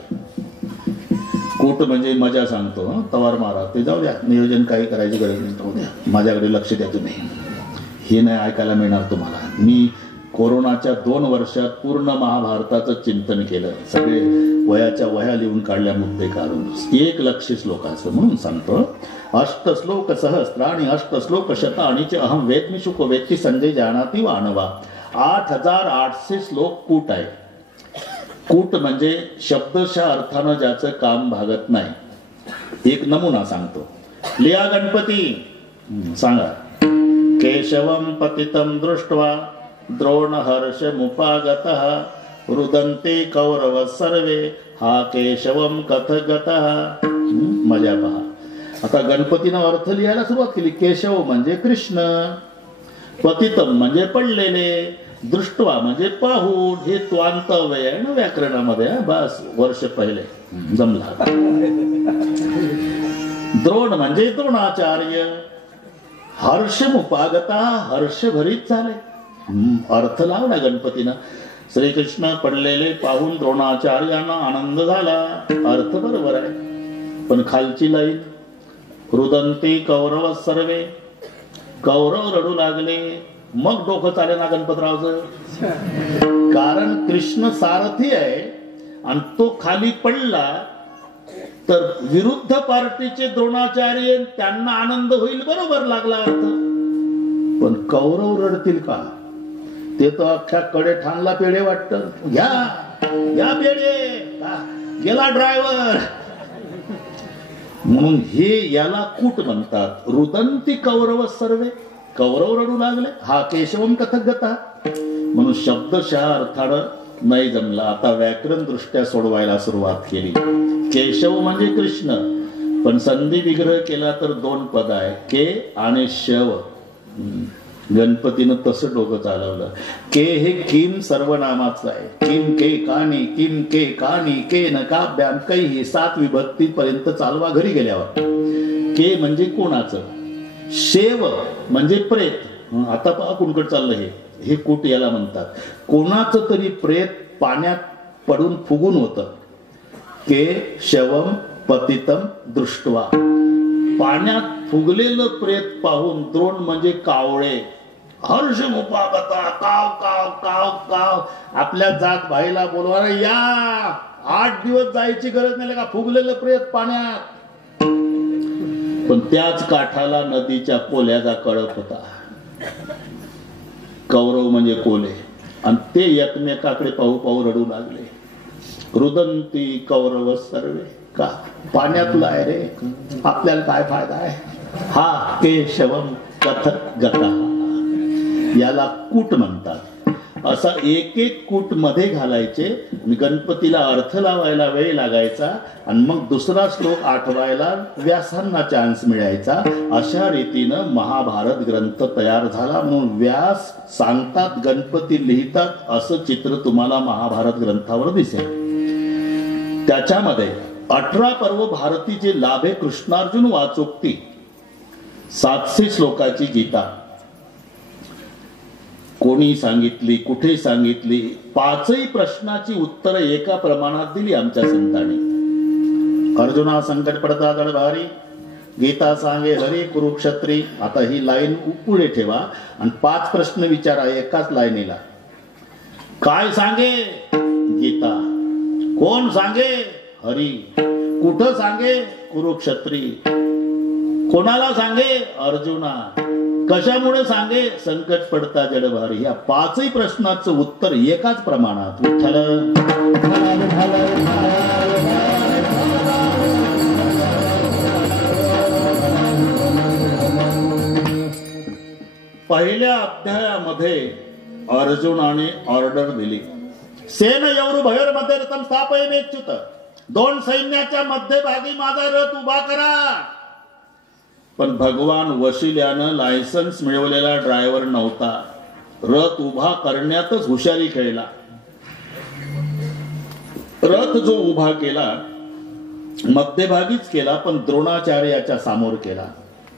कूट म्हणजे मजा सांगतो. तवार मारा ते जाऊ द्या, नियोजन काही करायची गरज नाही. जाऊ द्या, माझ्याकडे लक्ष द्या तुम्ही. हे नाही ऐकायला मिळणार तुम्हाला. मी कोरोनाच्या 2 वर्षात पूर्ण महाभारताचं चिंतन केलं. सगळे वयाच्या वह्या लिहून काढल्या, मुद्दे काढून. 1,00,000 श्लोकाचं म्हणून सांगतो. अष्टश्लोक सहस्राणि अष्टश्लोक शतानि च अहम वेद्मि शुको वेत्ति संजय जानाति वा नवा. 8800 श्लोक कूट आहे. कूट म्हणजे शब्दशः अर्थानं ज्याचं काम भागत नाही. एक नमुना सांगतो. लिहा गणपती. सांगा. केशवं पतितं दृष्ट्वा द्रोणहर्षमुपागतः रुदन्ते कौरव सर्वे हा केशवं कथगतः. मजा पहा. आता गणपतीनं अर्थ लिहायला सुरुवात केली. केशव म्हणजे कृष्ण, पतितम म्हणजे पडलेले, दृष्टवा म्हणजे पाहून. हे त्वांतव्य आहे ना व्याकरणामध्ये. बस वर्ष पहिले जमला. द्रोण म्हणजे द्रोणाचार्य. हर्षमुपागता हर्षभरीत झाले. अर्थ लावला गणपतीनं. श्रीकृष्ण पडलेले पाहून द्रोणाचार्यांना आनंद झाला. अर्थ बरोबर आहे. पण खालची लाईन, रुदंती कौरव सर्वे, कौरव रडू लागले. मग डोकं चाले ना गणपतरावचं. कारण कृष्ण सारथी आहे आणि तो खाली पडला तर विरुद्ध पार्टीचे द्रोणाचार्य, त्यांना आनंद होईल, बरोबर लागला अर्थ. पण कौरव रडतील का? ते तर अख्ख्या कडे ठाणला पेढे वाटत. घ्या पेढे. गेला ड्रायव्हर. म्हणून हे याला कूट म्हणतात. रुदंती कौरव सर्वे, कौरव रडू लागले. हा केशवम कथक गता. म्हणून शब्दशः अर्थानं नाही जमला. आता व्याकरण दृष्ट्या सोडवायला सुरुवात केली. केशव म्हणजे कृष्ण, पण संधी विग्रह केला तर दोन पद आहे, के आणि शव. गणपतीनं तसं डोकं चालवलं. के हे किम सर्वनामाचं आहे. किम के कानी, किम के कानी, के नकाभ्याम काही 7 विभक्ती पर्यंत चालवा घरी गेल्यावर. के म्हणजे कोणाचं, शेव म्हणजे प्रेत. आता पहा कुणकड चाललं हे कूट याला म्हणतात. कोणाचं तरी प्रेत पाण्यात पडून फुगून होतं. के शवम पतितम दृष्टवा. पाण्यात फुगलेलं प्रेत पाहून द्रोण म्हणजे कावळे हर्ष मुपागता, काव काव काव काव. आपल्या जात भाईला बोलवा, या 8 दिवस जायची गरज नाही का, फुगलेलं प्रेत पाण्यात. पण त्याच काठाला नदीच्या कोल्याचा कळप होता. कौरव म्हणजे कोले, आणि ते एकमेकाकडे पाहू पाहू रडू लागले. रुदंती कौरव सर्वे. का पाण्यातला आहे रे, आपल्याला काय फायदा आहे. हा केशवम कथक गता, याला कूट म्हणतात. असा एक एक कूट मध्ये घालायचे. गणपतीला अर्थ लावायला वेळ लागायचा, आणि मग दुसरा श्लोक आठवायला व्यासांना चान्स मिळायचा. अशा रीतीनं महाभारत ग्रंथ तयार झाला. म्हणून व्यास सांगतात, गणपती लिहितात, असं चित्र तुम्हाला महाभारत ग्रंथावर दिसेल. त्याच्यामध्ये 18 पर्व भारतीचे लाभे कृष्णार्जुन वाचोक्ती 700 श्लोकाची गीता कोणी सांगितली, कुठे सांगितली, 5ही प्रश्नाची उत्तर एका प्रमाणात दिली आमच्या संतांनी. अर्जुना संकट पडता जड भारी, गीता सांगे हरी कुरुक्षत्री. आता ही लाईन पुढे ठेवा आणि 5 प्रश्न विचारा एकाच लाईनीला. काय सांगे? गीता. कोण सांगे? हरी. कुठं सांगे? कुरुक्षत्री. कोणाला सांगे? अर्जुना. कशामुळे सांगे? संकट पडता जडभारी. या 5ही प्रश्नाचं उत्तर एकाच प्रमाणात. विठ्ठल पहिल्या अध्यायामध्ये अर्जुनाने ऑर्डर दिली, सेन एवढू भैरमध्ये रथम स्थापयमेच्युत. 2 सैन्याच्या मध्यभागी माझा रथ उभा करा. पण भगवान वशिल्यानं लायसन्स मिळवलेला ड्रायव्हर नव्हता. रथ उभा करण्यातच हुशारी खेळला. रथ जो उभा केला मध्यभागीच केला, पण द्रोणाचार्याच्या समोर केला.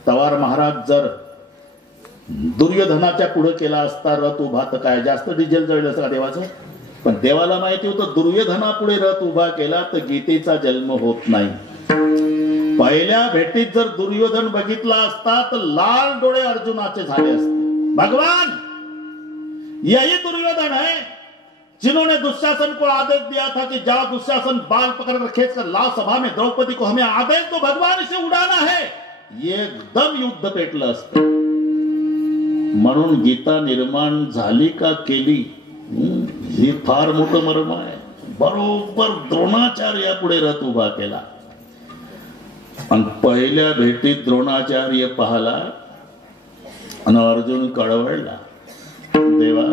तवार महाराज जर दुर्योधनाच्या पुढे केला असता रथ उभा, तर काय जास्त डिझेल जळलं असं का देवाचं. पण देवाला माहिती होतं दुर्योधनापुढे रथ उभा केला तर गीतेचा जन्म होत नाही. पहिल्या भेटीत जर दुर्योधन बघितला असता तर लाल डोळे अर्जुनाचे झाले असते. भगवान यही दुर्योधन है जिन्होंने दुशासन को आदेश दिया था कि जाओ दुशासन बाल पकड़ खींच कर लाओ सभा में द्रौपदी को, हमें आदेश तो भगवान इसे उड़ाना है. एकदम युद्ध पेटलं असतं. म्हणून गीता निर्माण झाली का केली ही फार मोठं मर्म आहे. बरोबर द्रोणाचार्य पुढे रथ उभा केला आणि पहिल्या भेटीत द्रोणाचार्य पाहला आणि अर्जुन कळवळला, देवा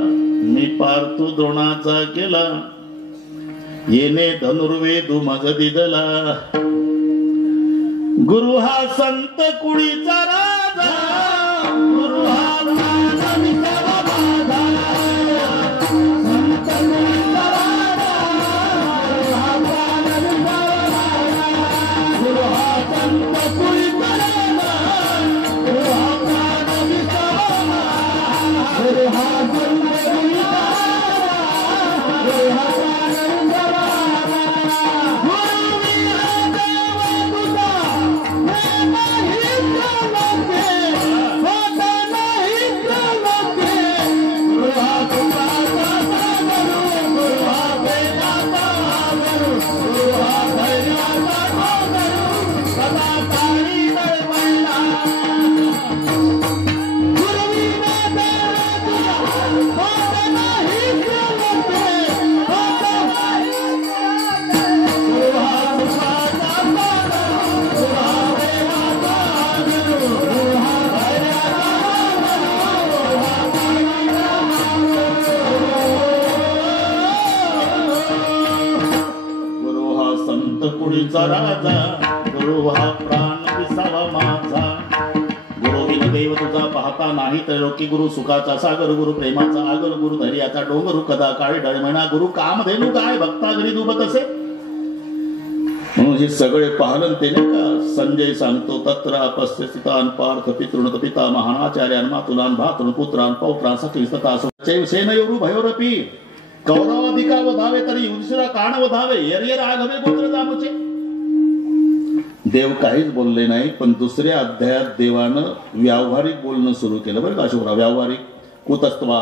मी पार तू द्रोणाचा केला, येणे धनुर्वेदू मज दिदला. गुरु हा संत कुळीचा राजा, गुरु हा देव तुझा पाहता नाही त्रैलोकी गुरु सुखाचा सागर गुरु प्रेमाचा आगर गुरु धैर्याचा डोंगर कदा काळी डळमणा गुरु कामधेनु काय भक्ता घरी दुबत असे. म्हणून हे सगळे पाहलन ते नाही का संजय सांगतो तत्र अपस्य सुतान पार्थ पितृणत पिता महानाचार्यान मातुलान भातृण पुत्रान पौत्रान सखी सता सेनयोरु भयोरपी कौरवाधिका वधावे तरी युधिष्ठिरा काण वधावे येर आघवे पुत्र जामुचे. देव काहीच बोलले नाही, पण दुसऱ्या अध्यायात देवानं व्यावहारिक बोलणं सुरू केलं बरं का अशोकराव. व्यावहारिक कुतस्त्वा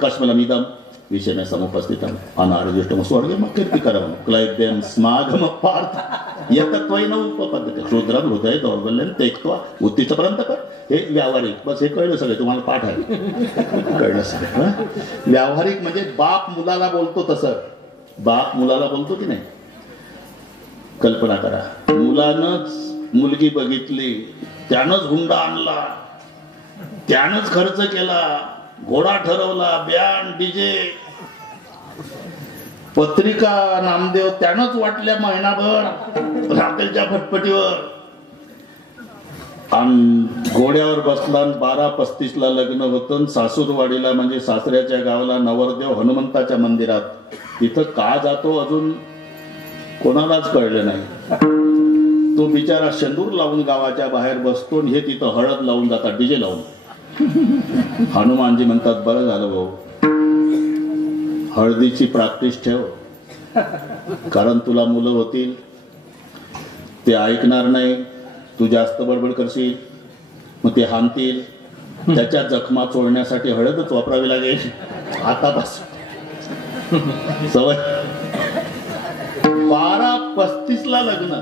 कश्मलमिदम विषय समुपस्थितम अनार्जुष्टम स्वर्ग मग कीर्तिकरम क्लैद्यम स्मागम पार्थ यतत्वैन उपपद्धती शूद्रम हृदय दौर्बल्यम तेक्त्वा उत्तिष्ठपर्यंत कर. हे व्यावहारिक, बस हे कळलं सगळं, तुम्हाला पाठ आहे कळलं सगळं. व्यावहारिक म्हणजे बाप मुलाला बोलतो तसं. बाप मुलाला बोलतो की नाही, कल्पना करा. मुलानंच मुलगी बघितली, त्यानंच हुंडा आणला, त्यानंच खर्च केला, घोडा ठरवला, बँड डीजे, पत्रिका नामदेव त्यानंच वाटल्या महिनाभर राखेलच्या फटफटीवर, आणि घोड्यावर बसला. 12:35 लग्न होतं. सासूरवाडीला म्हणजे सासऱ्याच्या गावाला नवरदेव हनुमंताच्या मंदिरात. तिथं का जातो अजून कोणालाच कळलं नाही. तो बिचारा शेंदूर लावून गावाच्या बाहेर बसतो, हे तिथं हळद लावून जातात डीजे लावून. हनुमानजी म्हणतात बरं झालं भाऊ, हळदीची प्रॅक्टिस ठेव, कारण तुला मुलं होतील, ते ऐकणार नाही, तू जास्त बडबड करशील, मग ते हाणतील, त्याच्या जखमा चोळण्यासाठी हळदच वापरावी लागेल आतापासून सवय. 12:35 लग्न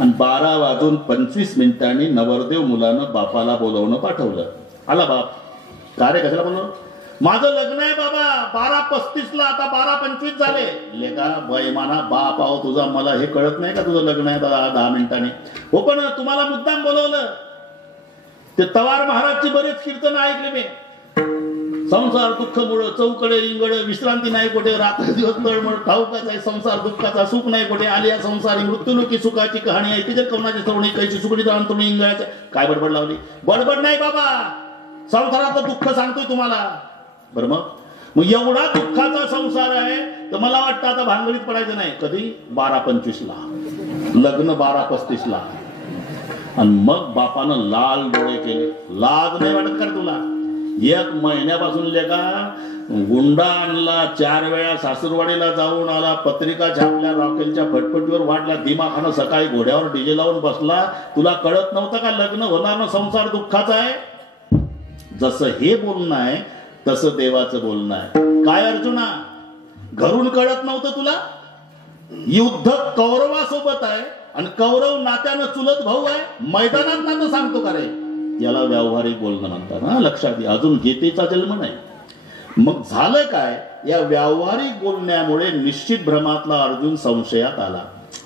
आणि 12:25 नवरदेव मुलानं बापाला बोलवणं पाठवलं. आला बाप, का रे कशाला बोलवलं? माझं लग्न आहे बाबा 12:35 आता 12:25 झाले. लेका बैमाना बाप आहो तुझा, मला हे कळत नाही का तुझं लग्न आहे 10 मिनिटांनी. हो पण तुम्हाला मुद्दाम बोलवलं. ते तवार महाराजची बरेच कीर्तन ऐकले मी. संसार दुःख मुळ चौकडे इंगड विश्रांती नाही कुठे, रात्र दिवस तळमळ ठाऊकच आहे संसार दुःखाचा, सुख नाही कुठे, आलिया संसारी मृत्यूलोकी सुखाची कहाणी आहे. तिथे कवनाची सवणी कैची सुकडी जाण तुम्ही इंगळायचं. काय बडबड लावली? बडबड नाही बाबा, संसाराचं दुःख सांगतोय तुम्हाला. बरं मग एवढा दुःखाचा संसार आहे तर मला वाटतं आता भानगडीत पडायचं नाही. कधी 12:25 लग्न, 12:35 आणि मग बापानं लाल डोळे केले. लाज नाही वाटत का तुला? 1 महिन्यापासून लेका गुंडा आणला, 4 वेळा सासूरवाडीला जाऊन आला, पत्रिका छापल्या, रॉकेलच्या फटफटीवर वाढला, दिमाखानं सकाळी घोड्यावर डीजे लावून बसला. तुला कळत नव्हतं का लग्न होणार ना, संसार दुःखाचा आहे? जसं हे बोलणं आहे तसं देवाचं बोलणं आहे. काय अर्जुना, घरून कळत नव्हतं तुला? युद्ध कौरवासोबत आहे आणि कौरव नात्यानं चुलत भाऊ आहे. मैदानात नातं सांगतो का रे? याला व्यावहारिक बोलणं म्हणतात. हा लक्षात घ्या, अजून गीतेचा जन्म नाही. मग झालं काय, या व्यावहारिक बोलण्यामुळे निश्चित भ्रमातला अर्जुन संशयात आला,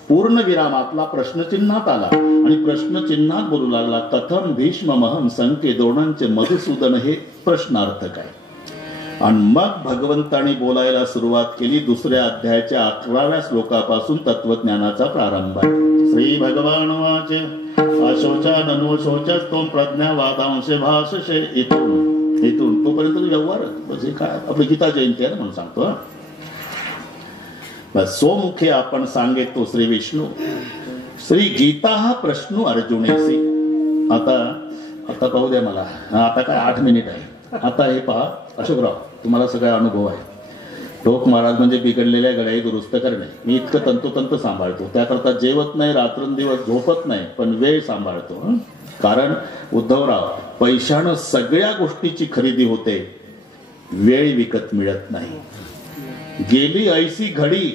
पूर्ण विरामातला प्रश्नचिन्हात आला आणि प्रश्नचिन्हात बोलू लागला. कथम भीष्ममहं संके द्रोणांचे मधुसूदन, हे प्रश्नार्थक आहे. आणि मग भगवंतांनी बोलायला सुरुवात केली. 2ऱ्या अध्यायाच्या 11व्या श्लोकापासून तत्वज्ञानाचा प्रारंभ आहे. श्री भगवान वाचे अशोचा ननुशोचस्तोम प्रज्ञावादांशे भाषशे. इथून तोपर्यंत व्यवहार बस. हे काय आपली गीता जयंती आहे म्हणून सांगतो. बस सोमुखे आपण सांगेतो श्री विष्णू श्री गीता हा प्रश्न अर्जुनेसी. आता पाहू द्या मला, आता काय 8 मिनिट आहे. आता हे पहा अशोकराव, तुम्हाला सगळा अनुभव आहे. टोक महाराज म्हणजे बिघडलेल्या गळ्याही दुरुस्त करणे. मी इतकं तंतोतंत सांभाळतो, त्याकरता जेवत नाही, रात्रंदिवस झोपत नाही, पण वेळ सांभाळतो. कारण उद्धवराव, पैशानं सगळ्या गोष्टीची खरेदी होते, वेळ विकत मिळत नाही. गेली ऐसी घडी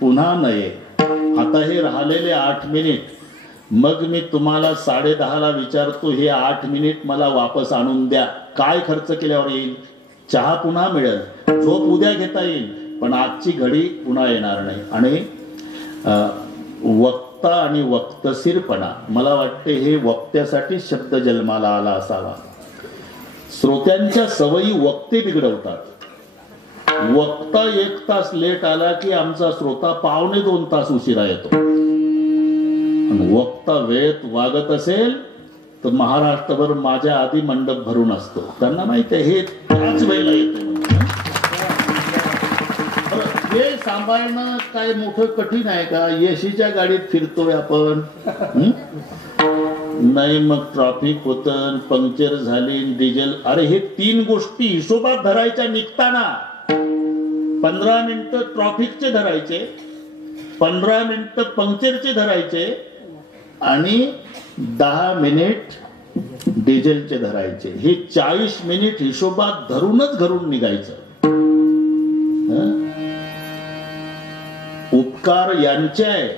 पुन्हा नये. आता हे राहिलेले 8 मिनिट, मग मी तुम्हाला 10:30 विचारतो, हे 8 मिनिट मला वापस आणून द्या. काय खर्च केल्यावर येईल? चहा पुन्हा मिळेल, झोप उद्या घेता येईल, पण आजची घडी पुन्हा येणार नाही. आणि वक्ता आणि वक्तशीरपणा, मला वाटते हे वक्त्यासाठी शब्द जन्माला आला असावा. श्रोत्यांच्या सवयी वक्ते बिघडवतात. वक्ता 1 तास लेट आला की आमचा श्रोता 1.25 तास उशिरा येतो. वक्ता वेळेत वागत असेल तर महाराष्ट्रभर माझ्या आधी मंडप भरून असतो. त्यांना माहिती आहे हे त्याच वेळेला येतो. हे सांभाळणं काय मोठं कठीण आहे का? एसीच्या गाडीत फिरतोय आपण, नाही मग ट्रॅफिक होतं, पंक्चर झाली, डिझेल. अरे हे 3 गोष्टी हिशोबात धरायच्या. निघताना 15 मिनिटं ट्रॅफिकचे धरायचे, 15 मिनिटं पंक्चरचे धरायचे आणि 10 मिनिट डिझेलचे धरायचे. हे 40 मिनिट हिशोबात धरूनच घरून निघायचं. उपकार यांचे आहे.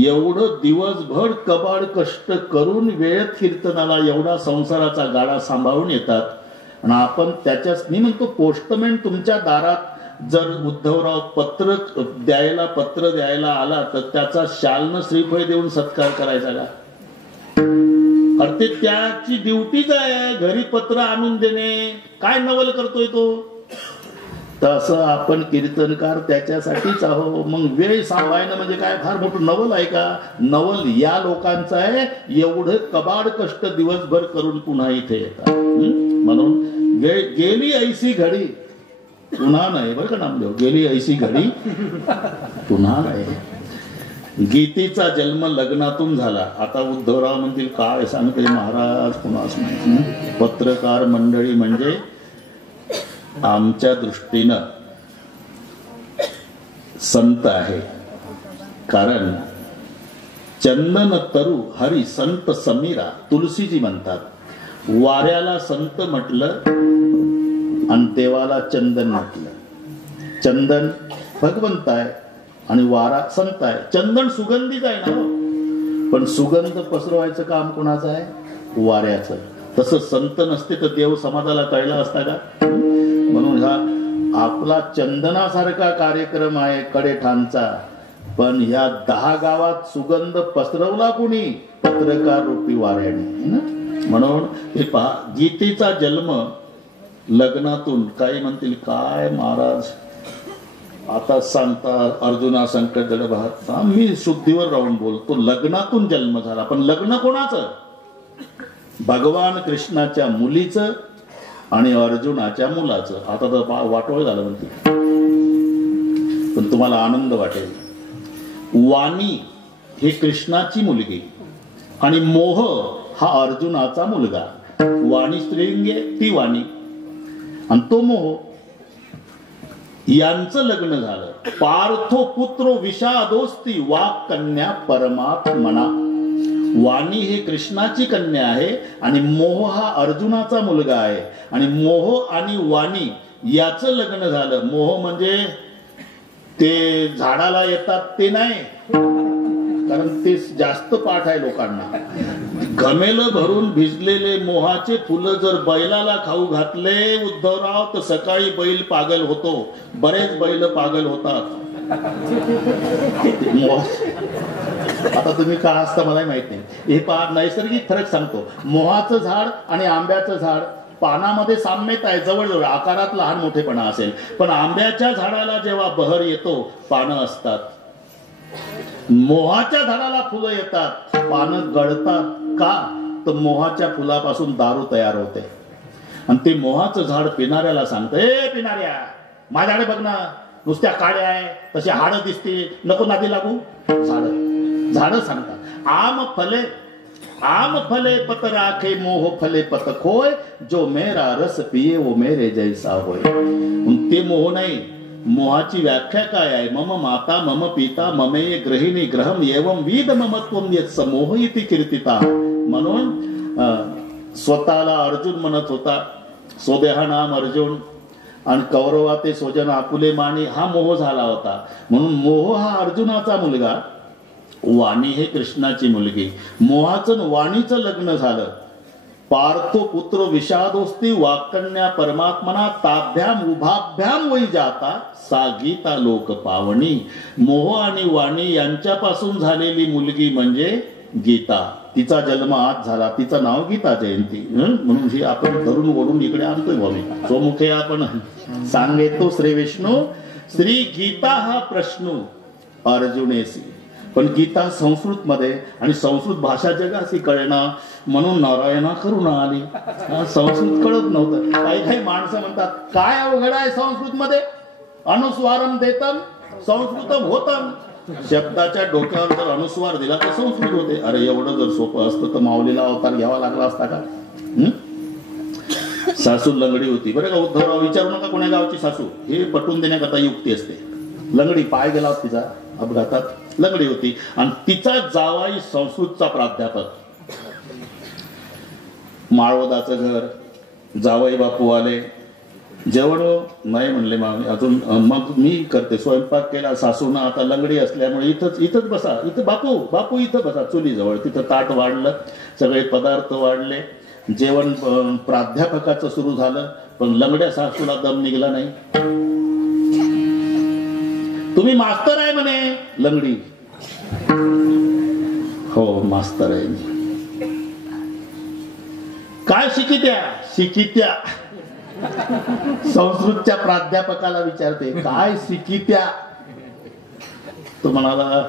एवढं दिवसभर कबाड कष्ट करून वेळेत कीर्तनाला एवढा संसाराचा गाडा सांभाळून येतात आणि आपण त्याच्याच. मी म्हणतो पोस्टमॅन तुमच्या दारात जर उद्धवराव पत्र द्यायला आला तर त्याचा शालनं श्रीफळ देऊन सत्कार करायचा का? अरे ते त्याची ड्युटीच आहे, घरी पत्र आणून देणे. काय नवल करतोय तो? तसं आपण कीर्तनकार त्याच्यासाठीच आहो. मग वेळ सांभाळणं म्हणजे काय फार मोठं नवल आहे का? नवल या लोकांचं आहे, एवढं कबाड कष्ट दिवसभर करून पुन्हा इथे येतात. म्हणून वेळ गेली ऐसी घडी पुन्हा नाही. बरं का नामदेव, गेली ऐसी घडी पुन्हा नाही. गीतेचा जन्म लग्नातून झाला. आता उद्धवराव म्हणतील काय सांगते महाराज, कुणाच नाही. पत्रकार मंडळी म्हणजे आमच्या दृष्टीनं संत आहे. कारण चंदन तरु हरी संत समीरा, तुलसीजी म्हणतात. वाऱ्याला संत म्हटलं आणि देवाला चंदन म्हटलं. चंदन भगवंत आहे आणि वारा संत आहे. चंदन सुगंधीच आहे ना, पण सुगंध पसरवायचं काम कोणाचं आहे? वाऱ्याचं. तसं संत नसते तर देव समाजाला कळला असता का? म्हणून हा आपला चंदनासारखा कार्यक्रम आहे कडेठाणचा, पण ह्या 10 गावात सुगंध पसरवला कोणी? पत्रकार रूपी वाऱ्याने. म्हणून हे पहा, गीतेचा जन्म लग्नातून. काही म्हणतील काय महाराज आता सांगता अर्जुना संकट जड भात. मी शुद्धीवर राहून बोलतो. लग्नातून जन्म झाला, पण लग्न कोणाचं? भगवान कृष्णाच्या मुलीचं आणि अर्जुनाच्या मुलाचं. आता तर वाटोळ झालं म्हणते, पण तुम्हाला आनंद वाटेल. वाणी ही कृष्णाची मुलगी आणि मोह हा अर्जुनाचा मुलगा. वाणी स्त्रीलिंगी आहे, ती वाणी, आणि तो मोह. यांचं लग्न झालं. पार्थो पुत्रो विषादोस्ती वाक कन्या परमात्मना. वाणी ही कृष्णाची कन्या आहे आणि मोह हा अर्जुनाचा मुलगा आहे. आणि मोह आणि वाणी याचं लग्न झालं. मोह म्हणजे ते झाडाला येतात ते नाही, कारण ते जास्त पाठ आहे लोकांना. घमेल भरून भिजलेले मोहाचे फुलं जर बैलाला खाऊ घातले उद्धवराव तर सकाळी बैल पागल होतो. बरेच बैल पागल होतात. आता तुम्ही का असता मला माहित नाही. हे पहा, नैसर्गिक फरक सांगतो. मोहाचं झाड आणि आंब्याचं झाड पानामध्ये साम्यता आहे, जवळजवळ आकारात लहान मोठेपणा असेल, पण आंब्याच्या झाडाला जेव्हा बहर येतो पानं असतात. मोहाच्या झाडाला फुलं येतात, पानं गळतात. का? तर मोहाच्या फुलापासून दारू तयार होते. आणि ते मोहाचं झाड पिणाऱ्याला सांगतं, ए पिणाऱ्या, माझ्याकडे बघ ना, नुसत्या काड्या आहे, तशी हाडं दिसते, नको नादी लागू. झाडं सांगतात, आम फले पत राखे, मोह फले पत खोय, जो मेरा रस पिये वो मेरे जैसा होय. ते मोह नाही. मोहाची व्याख्या काय आहे? मम माता मम पिता ममेय गृहिणी ग्रहम एवं विद ममत्वम यत् समोह इति कीर्तिता. म्हणून स्वतःला अर्जुन म्हणत होता, सोदेहा नाम अर्जुन, आणि कौरवा ते स्वजन आपुले मानी, हा मोह झाला होता. म्हणून मोह हा अर्जुनाचा मुलगा, वाणी हे कृष्णाची मुलगी. मोहाचं वाणीचं लग्न झालं. पार्थो पुत्र विषादोस्ती वाकन्या परमात्मना, ताभ्याम उभाभ्याम वै जाता सा गीता लोक पावणी. मोह आणि वाणी यांच्यापासून झालेली मुलगी म्हणजे गीता. तिचा जन्म आज झाला, तिचं नाव गीता जयंती. म्हणून ही आपण धरून ओढून इकडे आणतोय भूमिका. स्वमुखे आपण सांगेतो श्री विष्णू श्री गीता हा प्रश्न अर्जुनेसी. पण गीता संस्कृत मध्ये आणि संस्कृत भाषा जगाशी कळणं म्हणून नारायणा करुणा आली. संस्कृत कळत नव्हतं. काही काही माणसं म्हणतात काय अवघड आहे संस्कृत मध्ये, अनुस्वारम देतम संस्कृतम होतम. शब्दाच्या डोक्यावर जर अनुस्वार दिला तर संस्कृत होते. अरे एवढं जर सोपं असतं तर माऊलीला अवतार घ्यावा लागला असता का? सासू लंगडी होती बरं का. उद्धवराव विचारू नका कोण्या गावची सासू, हे पटवून देण्याकरता युक्ती असते. लंगडी, पाय गेला तिचा अपघातात, लंगडी होती. आणि तिचा जावाई संस्कृतचा प्राध्यापक. माळवदाचं घर, जावई बापू आले, जेवण नाही म्हणले मामी अजून, मग मी करते स्वयंपाक केला. सासूनं आता लंगडी असल्यामुळे इथंच बसा, इथं बापू इथं बसा चुलीजवळ. तिथं ताट वाढलं, सगळे पदार्थ वाढले, जेवण प्राध्यापकाचं सुरू झालं. पण लंगड्या सासूला दम निघला नाही. तुम्ही मास्तर आहे म्हणे. लंगडी, हो मास्तर आहे मी. काय शिकित्या संस्कृतच्या प्राध्यापकाला विचारते काय शिकित्या. तो म्हणाला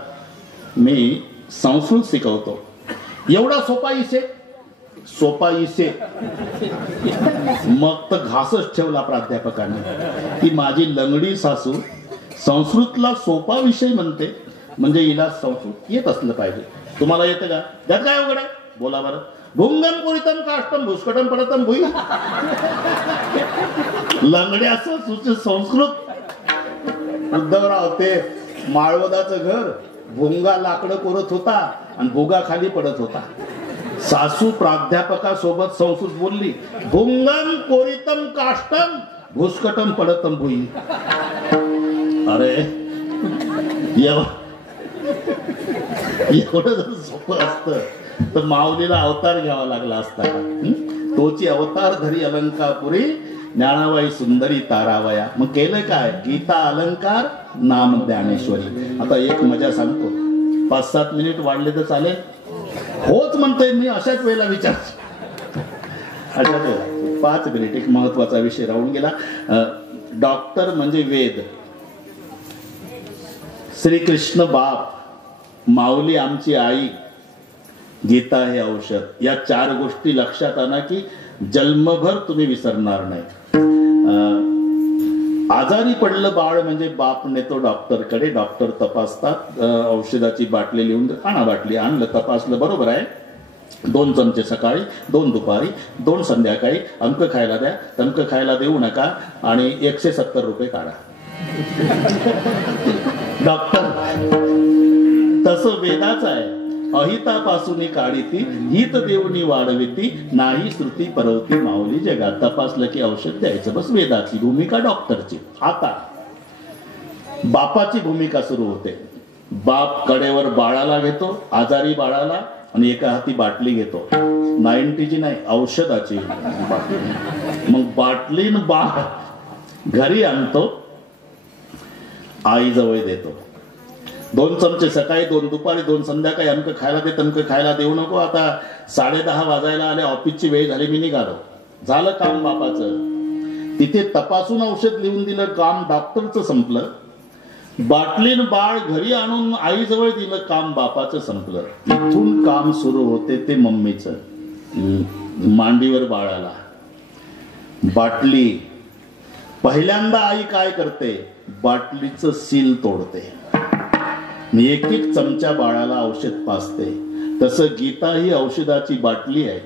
मी संस्कृत शिकवतो. एवढा सोपा इसे मग तर घासच ठेवला प्राध्यापकाने की माझी लंगडी सासू संस्कृतला सोपा विषय म्हणते, म्हणजे हिला संस्कृत येत असलं पाहिजे. तुम्हाला येतं का? त्यात काय अवघड आहे? बोला बरं. भुंगम पुरितम काष्टम भुस्कटम पडतम भुई. लंगड्याचं संस्कृत. उद्धवराव ते माळवदाचं घर, भुंगा लाकडं कोरत होता आणि भुगा खाली पडत होता. सासू प्राध्यापकासोबत संस्कृत बोलली. भुंगम कोरितम काष्टम भुस्कटम पडतम भुई. अरे एवढं जर सोपं असतं तर माऊलीला अवतार घ्यावा लागला असता. तोची अवतार धरी अलंकापुरी ज्ञानाबाई सुंदरी तारावया. मग केलं काय? गीता अलंकार नाम ज्ञानेश्वरी. आता एक मजा सांगतो, 5-7 मिनिट वाढले तर चालेल? होच म्हणतोय मी. अशाच वेळेला विचारतो, अशाच वेळेला 5 मिनिट. एक महत्वाचा विषय राहून गेला. डॉक्टर म्हणजे वेद, श्रीकृष्ण बाप, माऊली आमची आई, गीता हे औषध. या 4 गोष्टी लक्षात आणा की जन्मभर तुम्ही विसरणार नाही. आजारी पडलं बाळ म्हणजे बाप नेतो डॉक्टरकडे. डॉक्टर तपासतात, औषधाची बाटली लिहून आणा. बाटली आणलं, तपासलं, बरोबर आहे. 2 चमचे सकाळी, 2 दुपारी, 2 संध्याकाळी. अंक खायला द्या, तंक खायला देऊ नका आणि 170 रुपये काढा. डॉक्टर तसं वेदाच आहे. अहितापासून काढीती हित देवनी वाढविती नाही श्रुती परवती माऊली जगात. तपासलं की औषध द्यायचं, बस. वेदाची भूमिका डॉक्टरची. आता बापाची भूमिका सुरू होते. बाप कडेवर बाळाला घेतो, आजारी बाळाला, आणि एका हाती बाटली घेतो. 90ची नाही, औषधाची बाटली. मग बाटलीन बाळ घरी आणतो, आईजवळ देतो. 2 चमचे सकाळी, 2 दुपारी, 2 संध्याकाळी. अंक खायला दे, तंक खायला देऊ नको. आता 10:30 वाजायला आले, ऑफिसची वेळ झाली, मी निघालो. झालं काम बापाचं. तिथे तपासून औषध लिहून दिलं, काम डॉक्टरचं संपलं. बाटलीन बाळ घरी आणून आईजवळ दिलं, काम बापाचं संपलं. इथून काम सुरू होते ते मम्मीचं. मांडीवर बाळाला बाटली. पहिल्यांदा आई काय करते? बाटलीचं सील तोडते, एक चमचा बाळाला औषध पाजते. तसं गीता ही औषधाची बाटली आहे.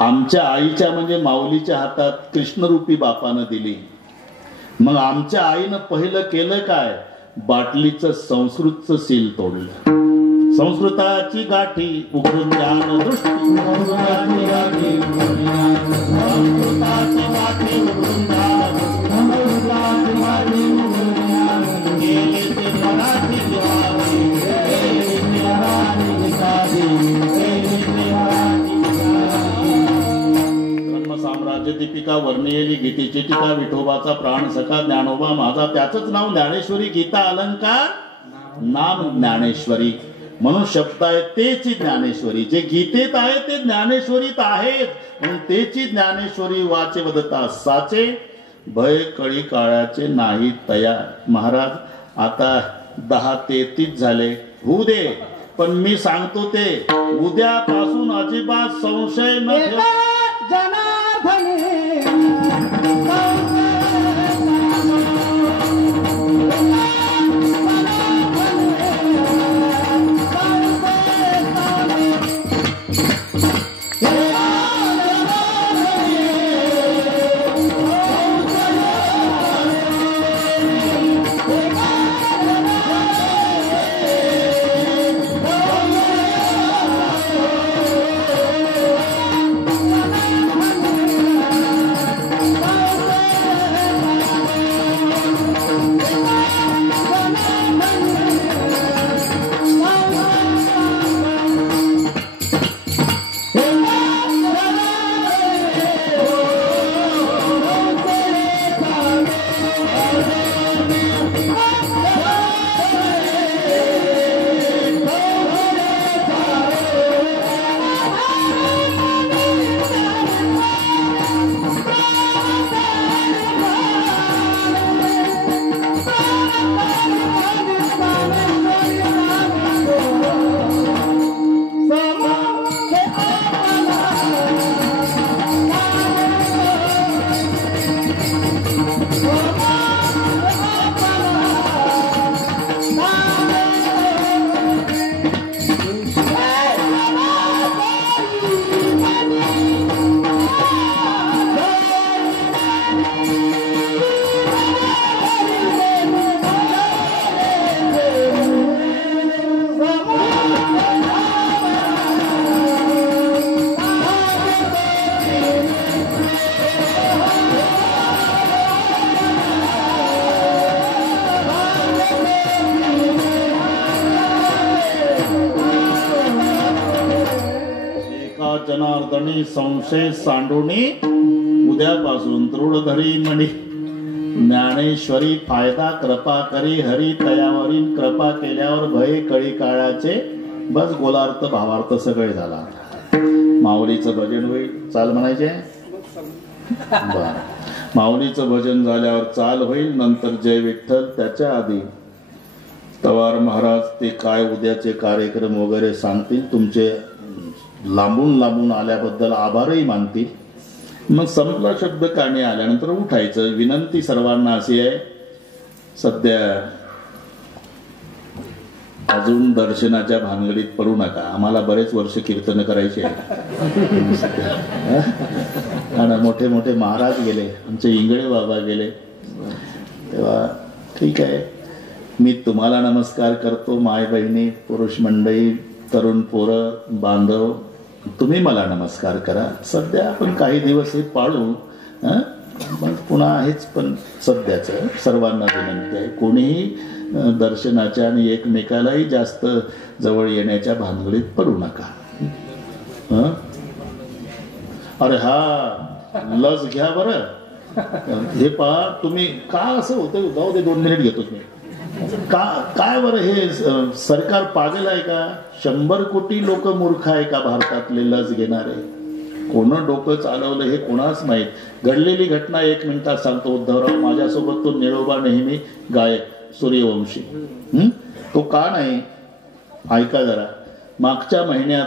आमच्या आईच्या म्हणजे माऊलीच्या हातात कृष्णरूपी बापानं दिली. मग आमच्या आईनं पहिलं केलं काय? बाटलीचं संस्कृतचं सील तोडलं. संस्कृताची गाठी उघडून ज्ञान दृष्टी, संस्कृताची गाठी उघडून ज्ञान गेले ते मराठी साम्राज्य दीपिका वर्णिलेली गीतेची टीका, विठोबाचा प्राण सखा ज्ञानोबा माझा, त्याचंच नाव ज्ञानेश्वरी. गीता अलंकार नाम ज्ञानेश्वरी. म्हणून शब्द आहे तेची ज्ञानेश्वरी. जे गीतेत आहे ते ज्ञानेश्वरीत आहेत. म्हणून तेची ज्ञानेश्वरी वाचे वदता साचे, भय कळी काळाचे नाही तया. महाराज आता 10:33 झाले. होऊ दे, पण मी सांगतो ते उद्यापासून अजिबात संशय न ठेव. जनार्दनी संशय सांडूनी उद्यापासून दृढ धरी म्हणी. ज्ञानेश्वरी फायदा कृपा करी हरी तयावरी कृपा केल्यावर भय कळी काळाचे. बस गोलार्थ भावार्थ सगळे झाला. माऊलीचं भजन होईल. चाल म्हणायचे. बर, माऊलीचं भजन झाल्यावर चाल होईल. नंतर जय विठ्ठल. त्याच्या आधी तवार महाराज ते काय उद्याचे कार्यक्रम वगैरे सांगतील. तुमचे लांबून लांबून आल्याबद्दल आभारही मानतील. मग संपला शब्द कानी आल्यानंतर उठायचं. विनंती सर्वांना अशी आहे, सध्या अजून दर्शनाच्या भानगडीत पडू नका. आम्हाला बरेच वर्ष कीर्तन करायचे आणि मोठे मोठे महाराज गेले, आमचे इंगळे बाबा गेले. तेव्हा ठीक आहे, मी तुम्हाला नमस्कार करतो. माय बहिणी, पुरुष मंडळी, तरुण पोरं, बांधव, तुम्ही मला नमस्कार करा. सध्या आपण काही दिवस हे पाळू. पण पुन्हा आहेच. पण सध्याचं सर्वांना विनंती आहे, कोणीही दर्शनाच्या आणि एकमेकालाही जास्त जवळ येण्याच्या भानगडीत पडू नका. अरे हा लस घ्या बरं. हे पहा तुम्ही, का असं होतं, जाऊ दे 2 मिनिट घेतो मी. काय बरं हे सरकार पागल आहे का? 100 कोटी लोक मूर्ख आहे का भारतातले लस घेणारे? कोण डोकं चालवलं हे कोणाच माहीत. घडलेली घटना 1 मिनिटात सांगतो. उद्धवराव माझ्यासोबत तो निळोबा नेहमी गायक सूर्यवंशी, तो का नाही ऐका जरा. मागच्या महिन्यात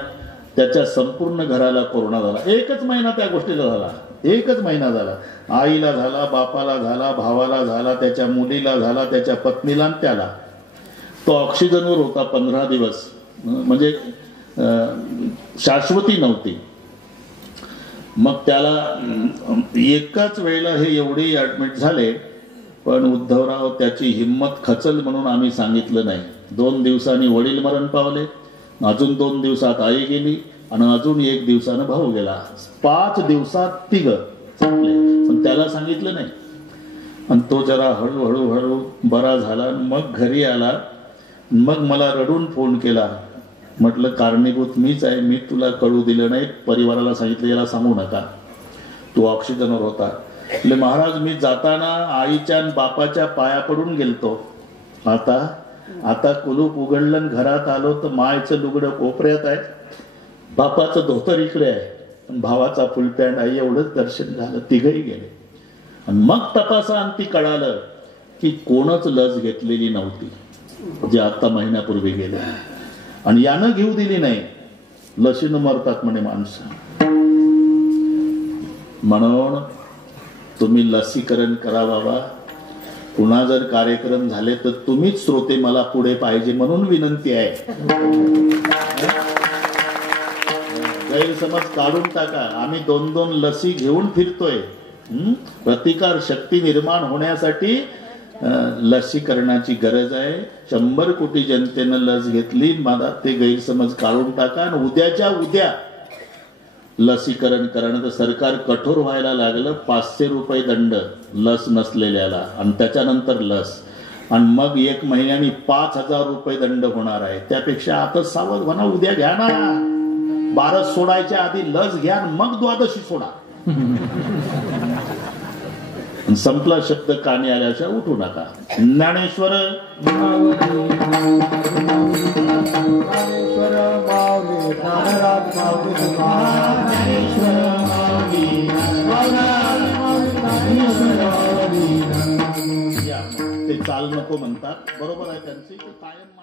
त्याच्या संपूर्ण घराला कोरोना झाला. 1च महिना त्या गोष्टीचा झाला. 1च महिना झाला. आईला झाला, बापाला झाला, भावाला झाला, त्याच्या मुलीला झाला, त्याच्या पत्नीला आणि त्याला. तो ऑक्सिजनवर होता 15 दिवस. म्हणजे शाश्वती नव्हती. मग त्याला एकाच वेळेला हे एवढे ऍडमिट झाले. पण उद्धवराव त्याची हिंमत खचल म्हणून आम्ही सांगितलं नाही. 2 दिवसांनी वडील मरण पावले, अजून 2 दिवसात आई गेली आणि अजून 1 दिवसानं भाऊ गेला. 5 दिवसात 3 संपले. पण त्याला सांगितलं नाही. आणि तो जरा हळूहळू हळू बरा झाला. मग घरी आला. मग मला रडून फोन केला. म्हटलं कारणीभूत मीच आहे, मी तुला कळू दिलं नाही. परिवाराला सांगितलं याला सांगू नका, तू ऑक्सिजनवर होता. म्हणजे महाराज मी जाताना आईच्या आणि बापाच्या पाया पडून गेलतो. आता कुलूप उघडलं, घरात आलो तर मायचं लुगडं कोपऱ्यात आहे, बापाचं धोतर इकडे आहे, भावाचा फुल पॅन्ट आहे. एवढंच दर्शन झालं. 3घही गेले. आणि मग तपासा आणि ती कळालं की कोणच लस घेतलेली नव्हती. जे आता महिन्यापूर्वी गेले, आणि यानं घेऊ दिली नाही, लसीनं मरतात म्हणे माणसं. म्हणून तुम्ही लसीकरण करा बाबा. पुन्हा जर कार्यक्रम झाले तर तुम्हीच श्रोते मला पुढे पाहिजे म्हणून विनंती आहे. गैरसमज काढून टाका. आम्ही 2-2 लसी घेऊन फिरतोय. प्रतिकार शक्ती निर्माण होण्यासाठी लसीकरणाची गरज आहे. 100 कोटी जनतेनं लस घेतली. मला ते गैरसमज काढून टाका. आणि उद्याच्या उद्या लसीकरण करणं. तर सरकार कठोर व्हायला लागलं. 500 रुपये दंड लस नसलेल्याला, आणि त्याच्यानंतर लस, आणि मग 1 महिन्यानी 5000 रुपये दंड होणार आहे. त्यापेक्षा आता सावध म्हणा. उद्या घ्या ना. 12 सोडायच्या आधी लस घ्या, मग 12शी सोडा. संपला शब्द कानी आल्याच्या उठू नका. ज्ञानेश्वर ते चाल नको म्हणतात. बरोबर आहे त्यांची. कायम